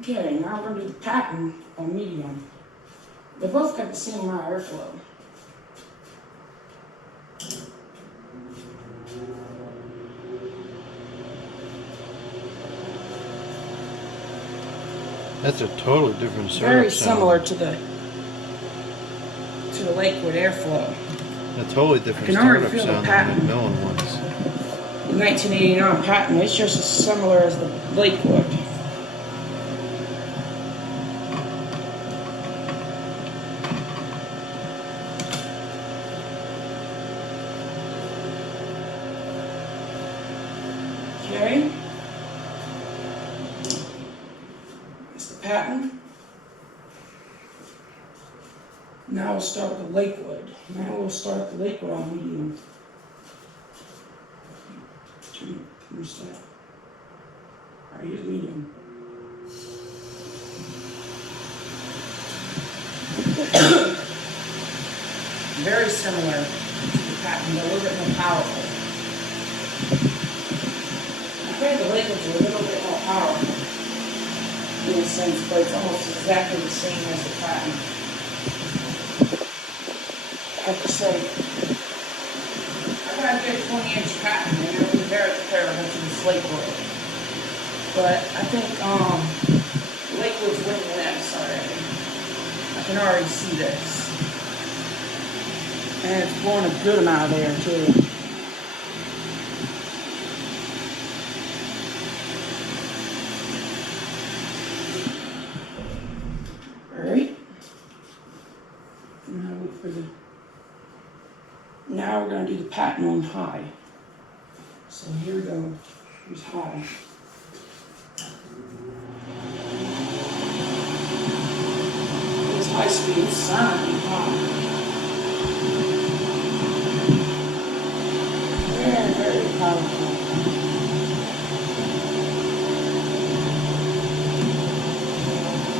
Okay, now we're going to do the pattern on medium. They both got the same amount of airflow. That's a totally different setup. Very similar to the Lakewood airflow. A totally different I can already startup feel the sound pattern. than the Macmillan ones. The 1989 pattern, it's just as similar as the Lakewood. Okay. That's the pattern. Now we'll start with the Lakewood. Now we'll start the Lakewood on medium. Here's that. Alright, here's medium. Very similar to the pattern, but a little bit more powerful. I think the Lakewood's a little bit more powerful in a sense, but it's almost exactly the same as the pattern. I have to say, I got a good 20-inch pattern, and it'll be very comparable to the Lakewood. But I think Lakewood's winning this already. I can already see this. And it's blowing a good amount of air too. Alright. Now we're going to do the pattern on high. So here we go. Here's high. It's high speed, sounding high. Very, very powerful.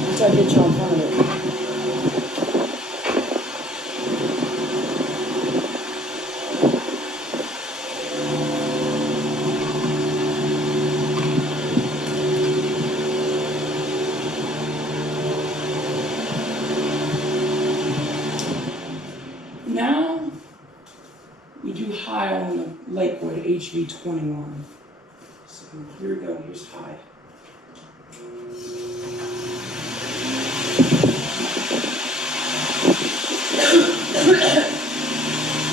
Once I get you in front of it. Now, we do high on the Lakewood HV21. So here we go, here's high.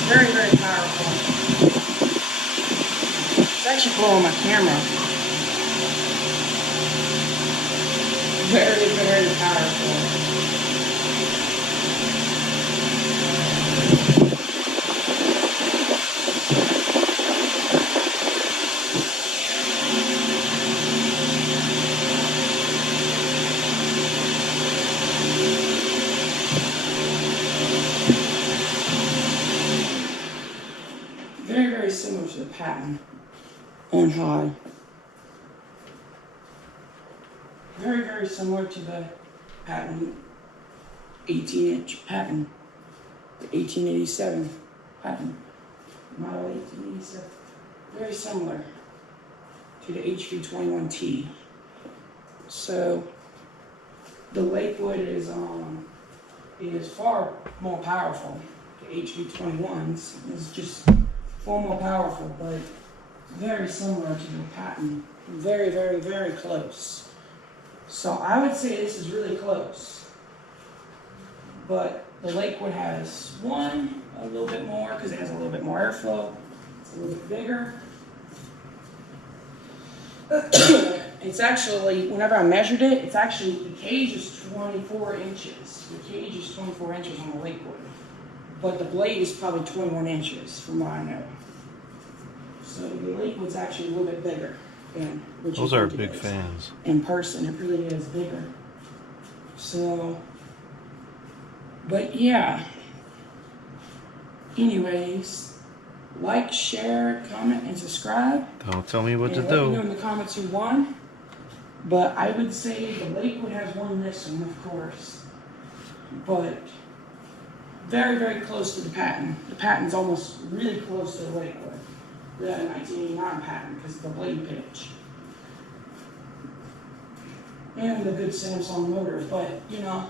Very, very powerful. It's actually blowing my camera. Very, very powerful. Very, very similar to the pattern on high. Very, very similar to the pattern 18-inch pattern, the 1887 pattern, model 1887. Very similar to the HV21T. So the Lakewood is far more powerful. The HV21s is just far more powerful, but very similar to the pattern. Very, very, very close. So I would say this is really close. But the Lakewood has a little bit more because it has a little bit more airflow. It's a little bit bigger. It's actually, whenever I measured it, it's actually, the cage is 24 inches. The cage is 24 inches on the Lakewood. But the blade is probably 21 inches from what I know. So the Lakewood's actually a little bit bigger than what you Those are think it big is. fans. In person, it really is bigger. So, but yeah. Anyways, like, share, comment, and subscribe. Don't tell me what to And let me know do. in the comments who won. But I would say the Lakewood has won this one, of course. But very, very close to the patent. The patent's almost really close to the Lakewood. The 1989 patent because of the blade pitch. And the good Samsung motors. But, you know,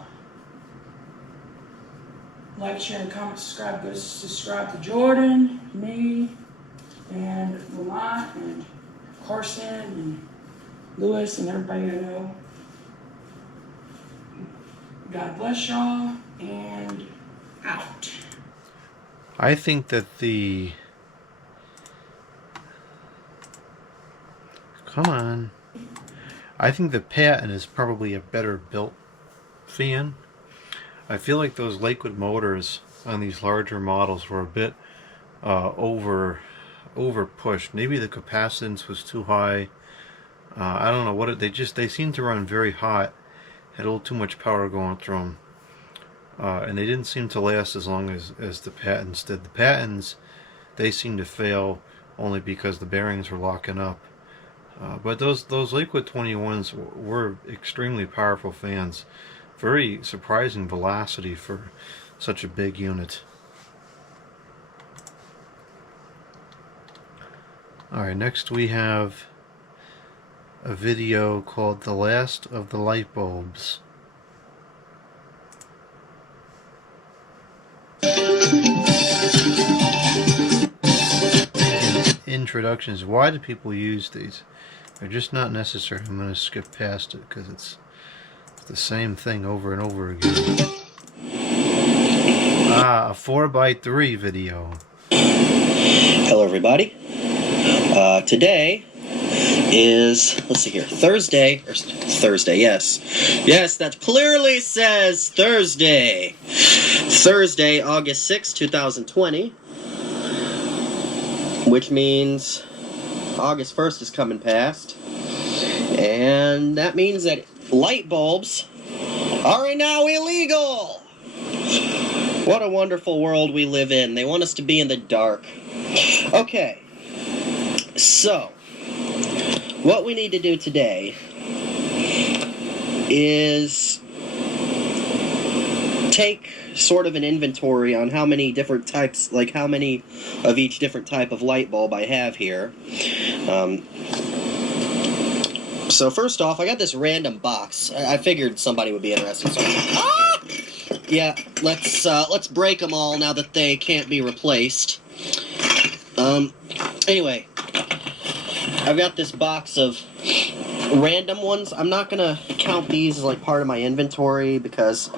like, share, and comment, subscribe. Go subscribe to Jordan, me, and Lamont, and Carson, and Lewis, and everybody I know. God bless y'all, and out. I think that the... Come on. I think the patent is probably a better built fan. I feel like those Lakewood motors on these larger models were a bit over pushed. Maybe the capacitance was too high. I don't know what they seem to run very hot. Had a little too much power going through them, and they didn't seem to last as long as the patents did. The patents, they seem to fail only because the bearings were locking up. But those Lakewood 21s were extremely powerful fans. Very surprising velocity for such a big unit. Alright, next we have a video called The Last of the Light Bulbs. Introductions. Why do people use these? They're just not necessary. I'm going to skip past it because it's the same thing over and over again. A 4x3 video. Hello everybody. Today is, let's see here, Thursday, yes, that clearly says Thursday, August 6, 2020, which means August 1st is coming past, and that means that light bulbs are now illegal. What a wonderful world we live in. They want us to be in the dark. Okay, so what we need to do today is take sort of an inventory on how many different types, like how many of each different type of light bulb I have here. So first off, I got this random box. I figured somebody would be interested. So, yeah, let's break them all now that they can't be replaced. Anyway, I've got this box of random ones. I'm not gonna count these as like part of my inventory because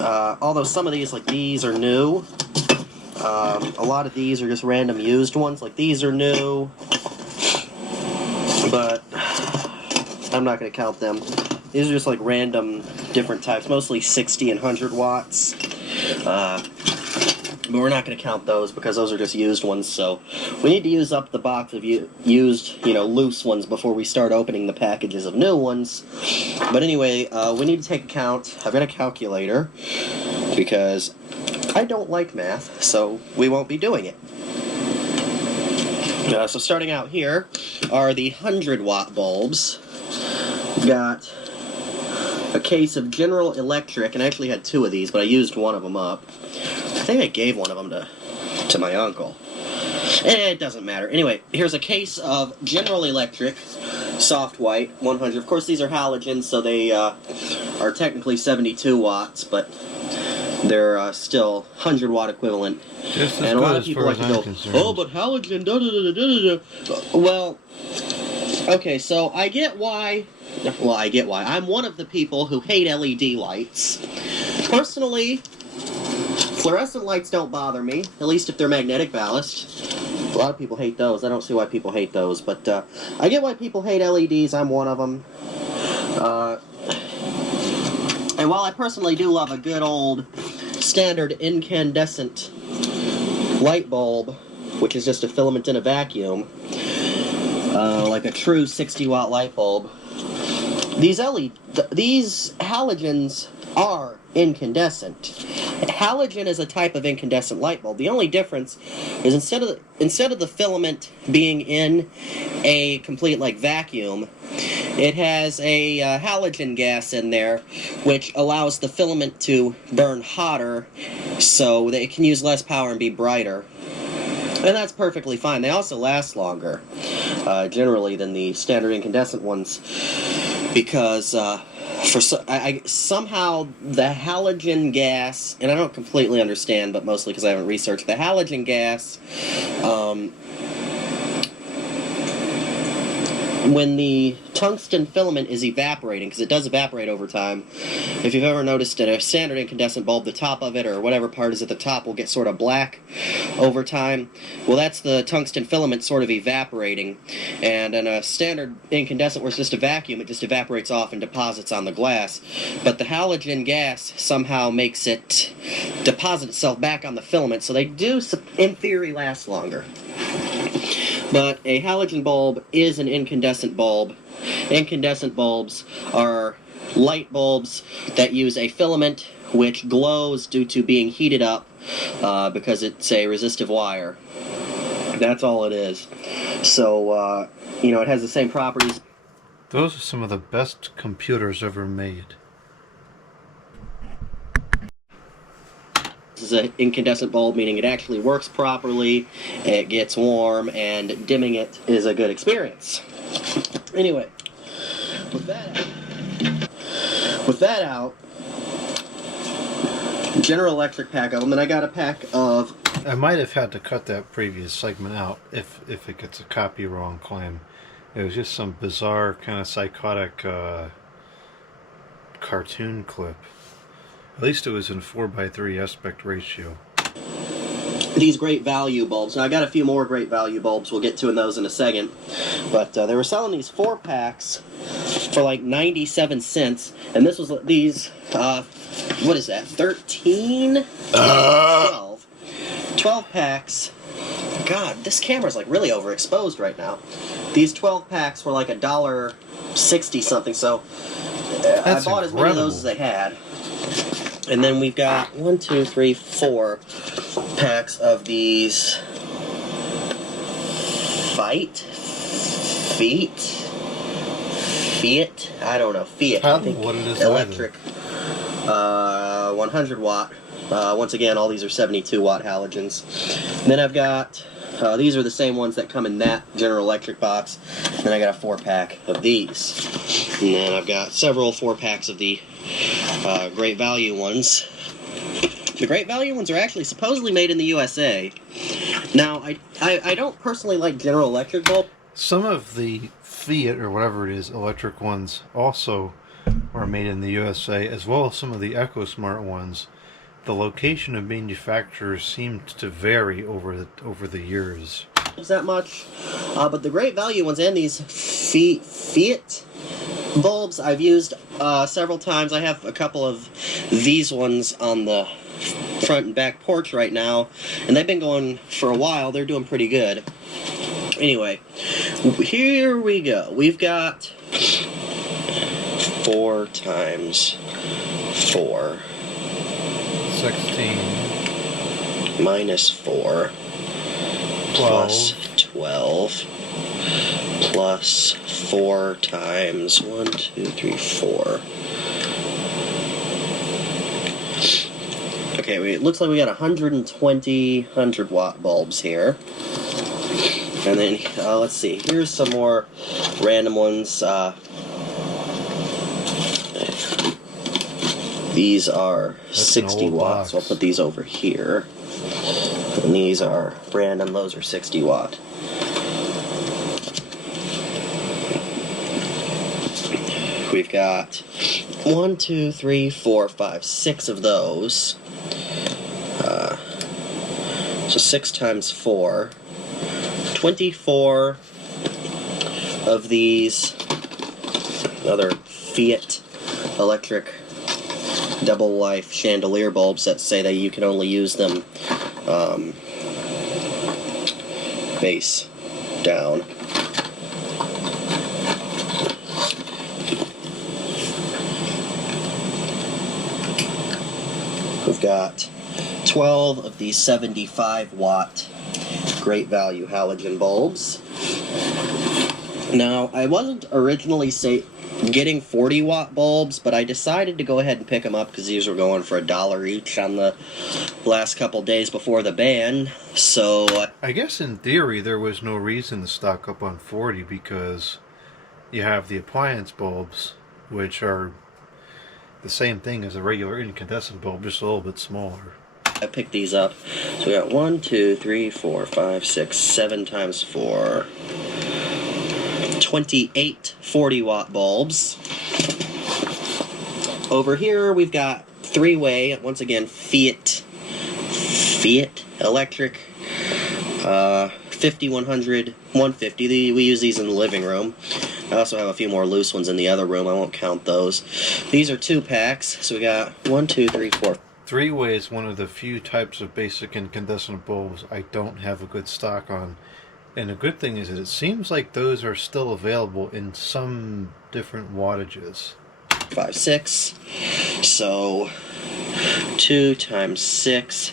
although some of these, like these, are new, a lot of these are just random used ones. Like these are new, but I'm not gonna count them. These are just like random different types, mostly 60 and 100 watts. But we're not going to count those because those are just used ones, so we need to use up the box of used, loose ones before we start opening the packages of new ones. But anyway, we need to take a count. I've got a calculator because I don't like math, so we won't be doing it. So starting out here are the 100-watt bulbs. We've got a case of General Electric, and I actually had two of these, but I used one of them up. I think I gave one of them to my uncle. It doesn't matter. Anyway, here's a case of General Electric soft white 100. Of course, these are halogens, so they are technically 72 watts, but they're still 100-watt equivalent. Just as and a good lot of as people far like as to I'm go, concerned. oh, but halogen, da-da-da-da-da-da. Well, okay, so I get why. Well, I get why. I'm one of the people who hate LED lights. Personally, fluorescent lights don't bother me, at least if they're magnetic ballast. A lot of people hate those. I don't see why people hate those, but I get why people hate LEDs. I'm one of them. And while I personally do love a good old standard incandescent light bulb, which is just a filament in a vacuum, like a true 60-watt light bulb, these halogens are incandescent. Halogen is a type of incandescent light bulb. The only difference is instead of the filament being in a complete like vacuum, it has a halogen gas in there, which allows the filament to burn hotter, so that it can use less power and be brighter. And that's perfectly fine. They also last longer, generally, than the standard incandescent ones, because somehow the halogen gas, and I don't completely understand, but mostly because I haven't researched, the halogen gas, when the tungsten filament is evaporating, because it does evaporate over time, if you've ever noticed in a standard incandescent bulb, the top of it, or whatever part is at the top, will get sort of black over time. Well, that's the tungsten filament sort of evaporating, and in a standard incandescent where it's just a vacuum, it just evaporates off and deposits on the glass. But the halogen gas somehow makes it deposit itself back on the filament, so they do, in theory, last longer. But a halogen bulb is an incandescent bulb. Incandescent bulbs are light bulbs that use a filament which glows due to being heated up because it's a resistive wire. That's all it is. So, it has the same properties. Those are some of the best computers ever made. This is an incandescent bulb, meaning it actually works properly, it gets warm, and dimming it is a good experience. Anyway, with that out, General Electric pack of them, and I got a pack of... I might have had to cut that previous segment out if it gets a copyright claim. It was just some bizarre, kind of psychotic cartoon clip. At least it was in 4:3 aspect ratio. These great value bulbs. Now I got a few more great value bulbs. We'll get to those in a second. But they were selling these 4-packs for like 97 cents. And this was these, what is that, 13? 12. 12 packs. God, this camera's like really overexposed right now. These 12 packs were like $1.60 something. So I bought as many of those as they had. And then we've got 4 packs of these Fiat, I don't know, Fiat, I think, what it is electric, 100 watt, once again, all these are 72 watt halogens. And then I've got, these are the same ones that come in that General Electric box, and then I got a 4-pack of these. And then I've got several 4-packs of the Great Value ones. The Great Value ones are actually supposedly made in the USA. Now, I don't personally like General Electric bulb. Some of the Fiat, or whatever it is, electric ones also are made in the USA, as well as some of the EcoSmart ones. The location of manufacturers seemed to vary over the years. That much, but the Great Value ones and these Fiat bulbs I've used several times. I have a couple of these ones on the front and back porch right now, and they've been going for a while. They're doing pretty good. Anyway, here we go. We've got 4 times 4. 16. Minus 4. 12. Plus 12. Plus 4 times 1, 2, 3, 4. Okay, it looks like we got 120 100-watt bulbs here. And then, let's see, here's some more random ones. These are 60 watts, so I'll put these over here. And these are random, those are 60 watt. We've got 1, 2, 3, 4, 5, 6 of those. So 6 times 4. 24 of these other Fiat electric double life chandelier bulbs that say that you can only use them face down. We've got 12 of these 75 watt great value halogen bulbs. Now, I wasn't originally getting 40 watt bulbs, but I decided to go ahead and pick them up because these were going for $1 each on the last couple days before the ban. So I guess in theory there was no reason to stock up on 40 because you have the appliance bulbs, which are the same thing as a regular incandescent bulb, just a little bit smaller. I picked these up. So we got 1, 2, 3, 4, 5, 6, 7 times 4. 28 40 watt bulbs. Over here we've got 3-way, once again, Fiat electric, 50, 100, 150. We use these in the living room. I also have a few more loose ones in the other room. I won't count those. These are 2 packs. So we got 1, 2, 3, 4. 3-way is one of the few types of basic incandescent bulbs I don't have a good stock on. And the good thing is that it seems like those are still available in some different wattages. 5, 6. So 2 times 6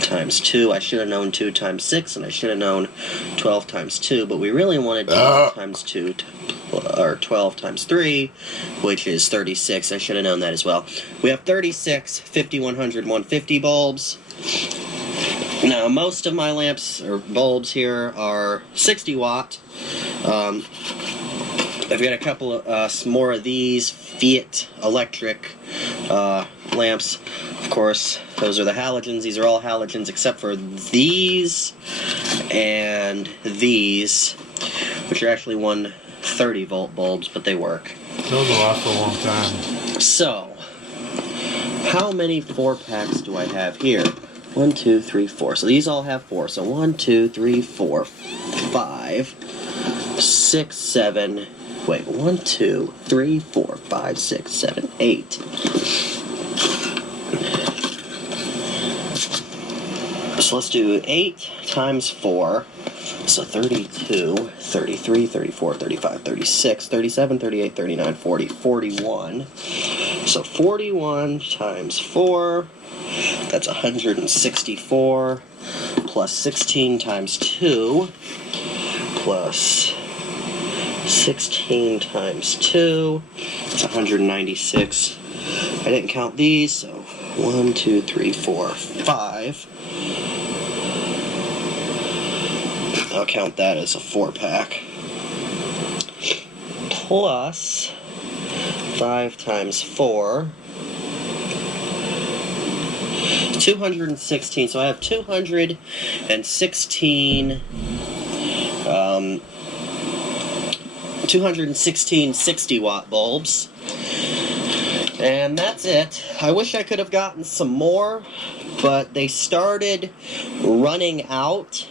times 2. I should have known 2 times 6, and I should have known 12 times 2, but we really wanted 12 times 2, or 12 times 3, which is 36. I should have known that as well. We have 36 50, 100, 150 bulbs. Now, most of my lamps or bulbs here are 60 watt. I've got a couple of more of these Fiat electric lamps. Of course, those are the halogens. These are all halogens except for these and these, which are actually 130 volt bulbs, but they work. Those will last a long time. So, how many 4-packs do I have here? 1, 2, 3, 4. So these all have 4. So 1, 2, 3, 4, 5, 6, 7. Wait, 1, 2, 3, 4, 5, 6, 7, 8. So let's do 8 times 4. So 32, 33, 34, 35, 36, 37, 38, 39, 40, 41. So 41 times 4. That's 164, plus 16 times 2, plus 16 times 2, that's 196. I didn't count these, so 1, 2, 3, 4, 5. I'll count that as a 4-pack. Plus 5 times 4. 216, so I have 216 60 watt bulbs, and that's it. I wish I could have gotten some more, but they started running out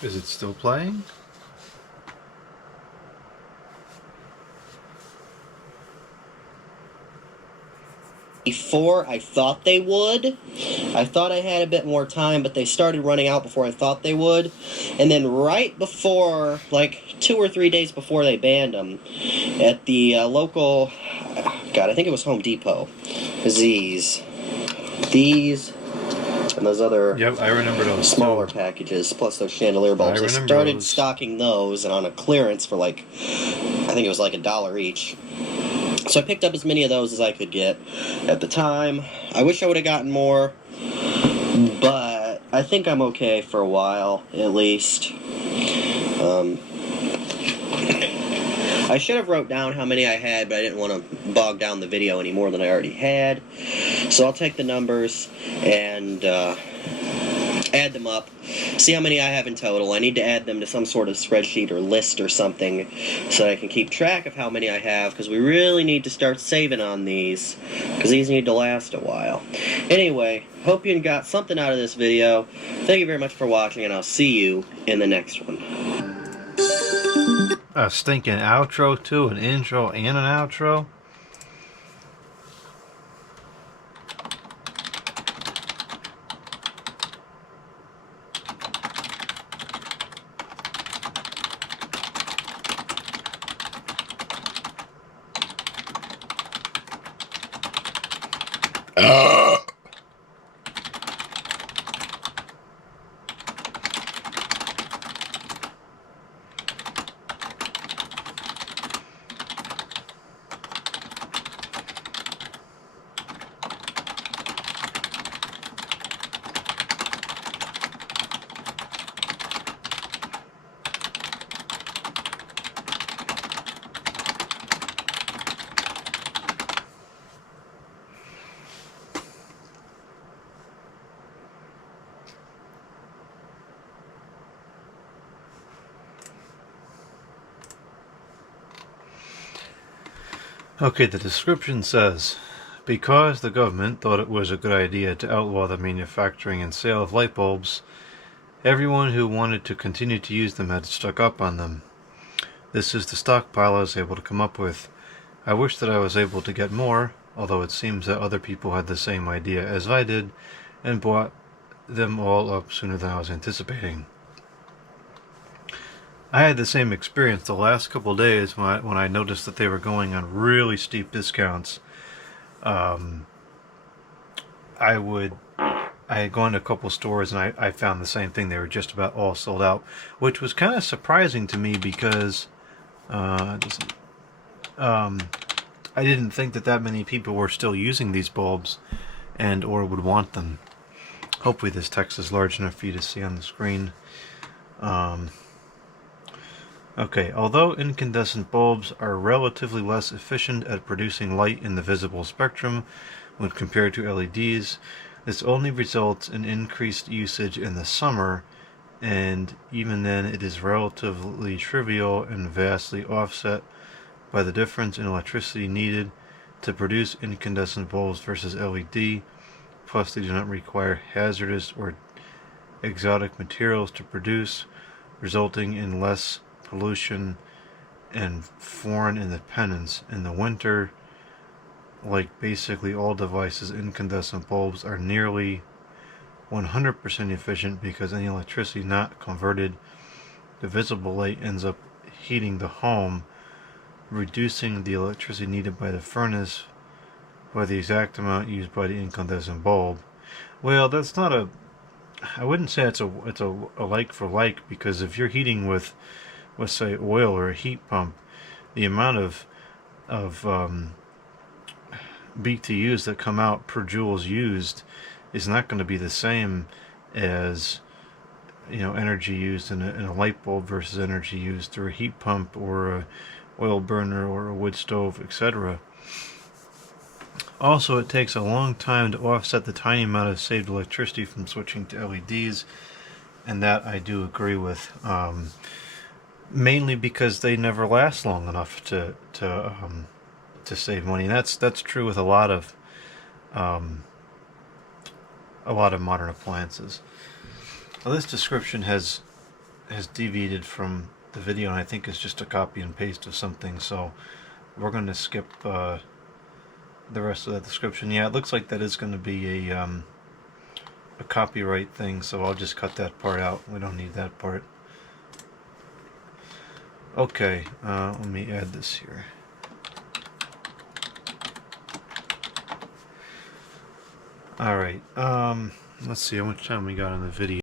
Is it still playing? before I thought they would. I thought I had a bit more time, but they started running out before I thought they would. And then right before, like 2 or 3 days before they banned them, at the local, God, I think it was Home Depot, these, and those other Yep, I remember those smaller too. packages, plus those chandelier bulbs. I They remember started those. stocking those, and on a clearance for like, I think it was like $1 each. So I picked up as many of those as I could get at the time. I wish I would have gotten more, but I think I'm okay for a while, at least. I should have wrote down how many I had, but I didn't want to bog down the video any more than I already had. So I'll take the numbers and add them up, see how many I have in total. I need to add them to some sort of spreadsheet or list or something so that I can keep track of how many I have, because we really need to start saving on these, because these need to last a while. Anyway, hope you got something out of this video. Thank you very much for watching, and I'll see you in the next one. A stinking outro too, an intro and an outro. Okay, the description says, because the government thought it was a good idea to outlaw the manufacturing and sale of light bulbs, everyone who wanted to continue to use them had stuck up on them. This is the stockpile I was able to come up with. I wish that I was able to get more, although it seems that other people had the same idea as I did and bought them all up sooner than I was anticipating. I had the same experience the last couple of days when I noticed that they were going on really steep discounts. I had gone to a couple stores and I found the same thing. They were just about all sold out, which was kind of surprising to me because I didn't think that many people were still using these bulbs and or would want them. Hopefully this text is large enough for you to see on the screen. Okay, although incandescent bulbs are relatively less efficient at producing light in the visible spectrum when compared to LEDs, this only results in increased usage in the summer, and even then it is relatively trivial and vastly offset by the difference in electricity needed to produce incandescent bulbs versus LED, plus they do not require hazardous or exotic materials to produce, resulting in less pollution and foreign independence. In the winter, like basically all devices, incandescent bulbs are nearly 100% efficient because any electricity not converted to visible light ends up heating the home, reducing the electricity needed by the furnace by the exact amount used by the incandescent bulb. Well, that's not a... I wouldn't say it's a like for like, because if you're heating with, let's say, oil or a heat pump, the amount of BTUs that come out per joules used is not going to be the same as, you know, energy used in a light bulb versus energy used through a heat pump or a oil burner or a wood stove, etc. Also, it takes a long time to offset the tiny amount of saved electricity from switching to LEDs, and that I do agree with. Mainly because they never last long enough to save money. And that's true with a lot of modern appliances. Well, this description has deviated from the video, and I think it's just a copy and paste of something. So we're going to skip the rest of that description. Yeah, it looks like that is going to be a copyright thing. So I'll just cut that part out. We don't need that part. Okay, let me add this here. Alright, let's see how much time we got on the video.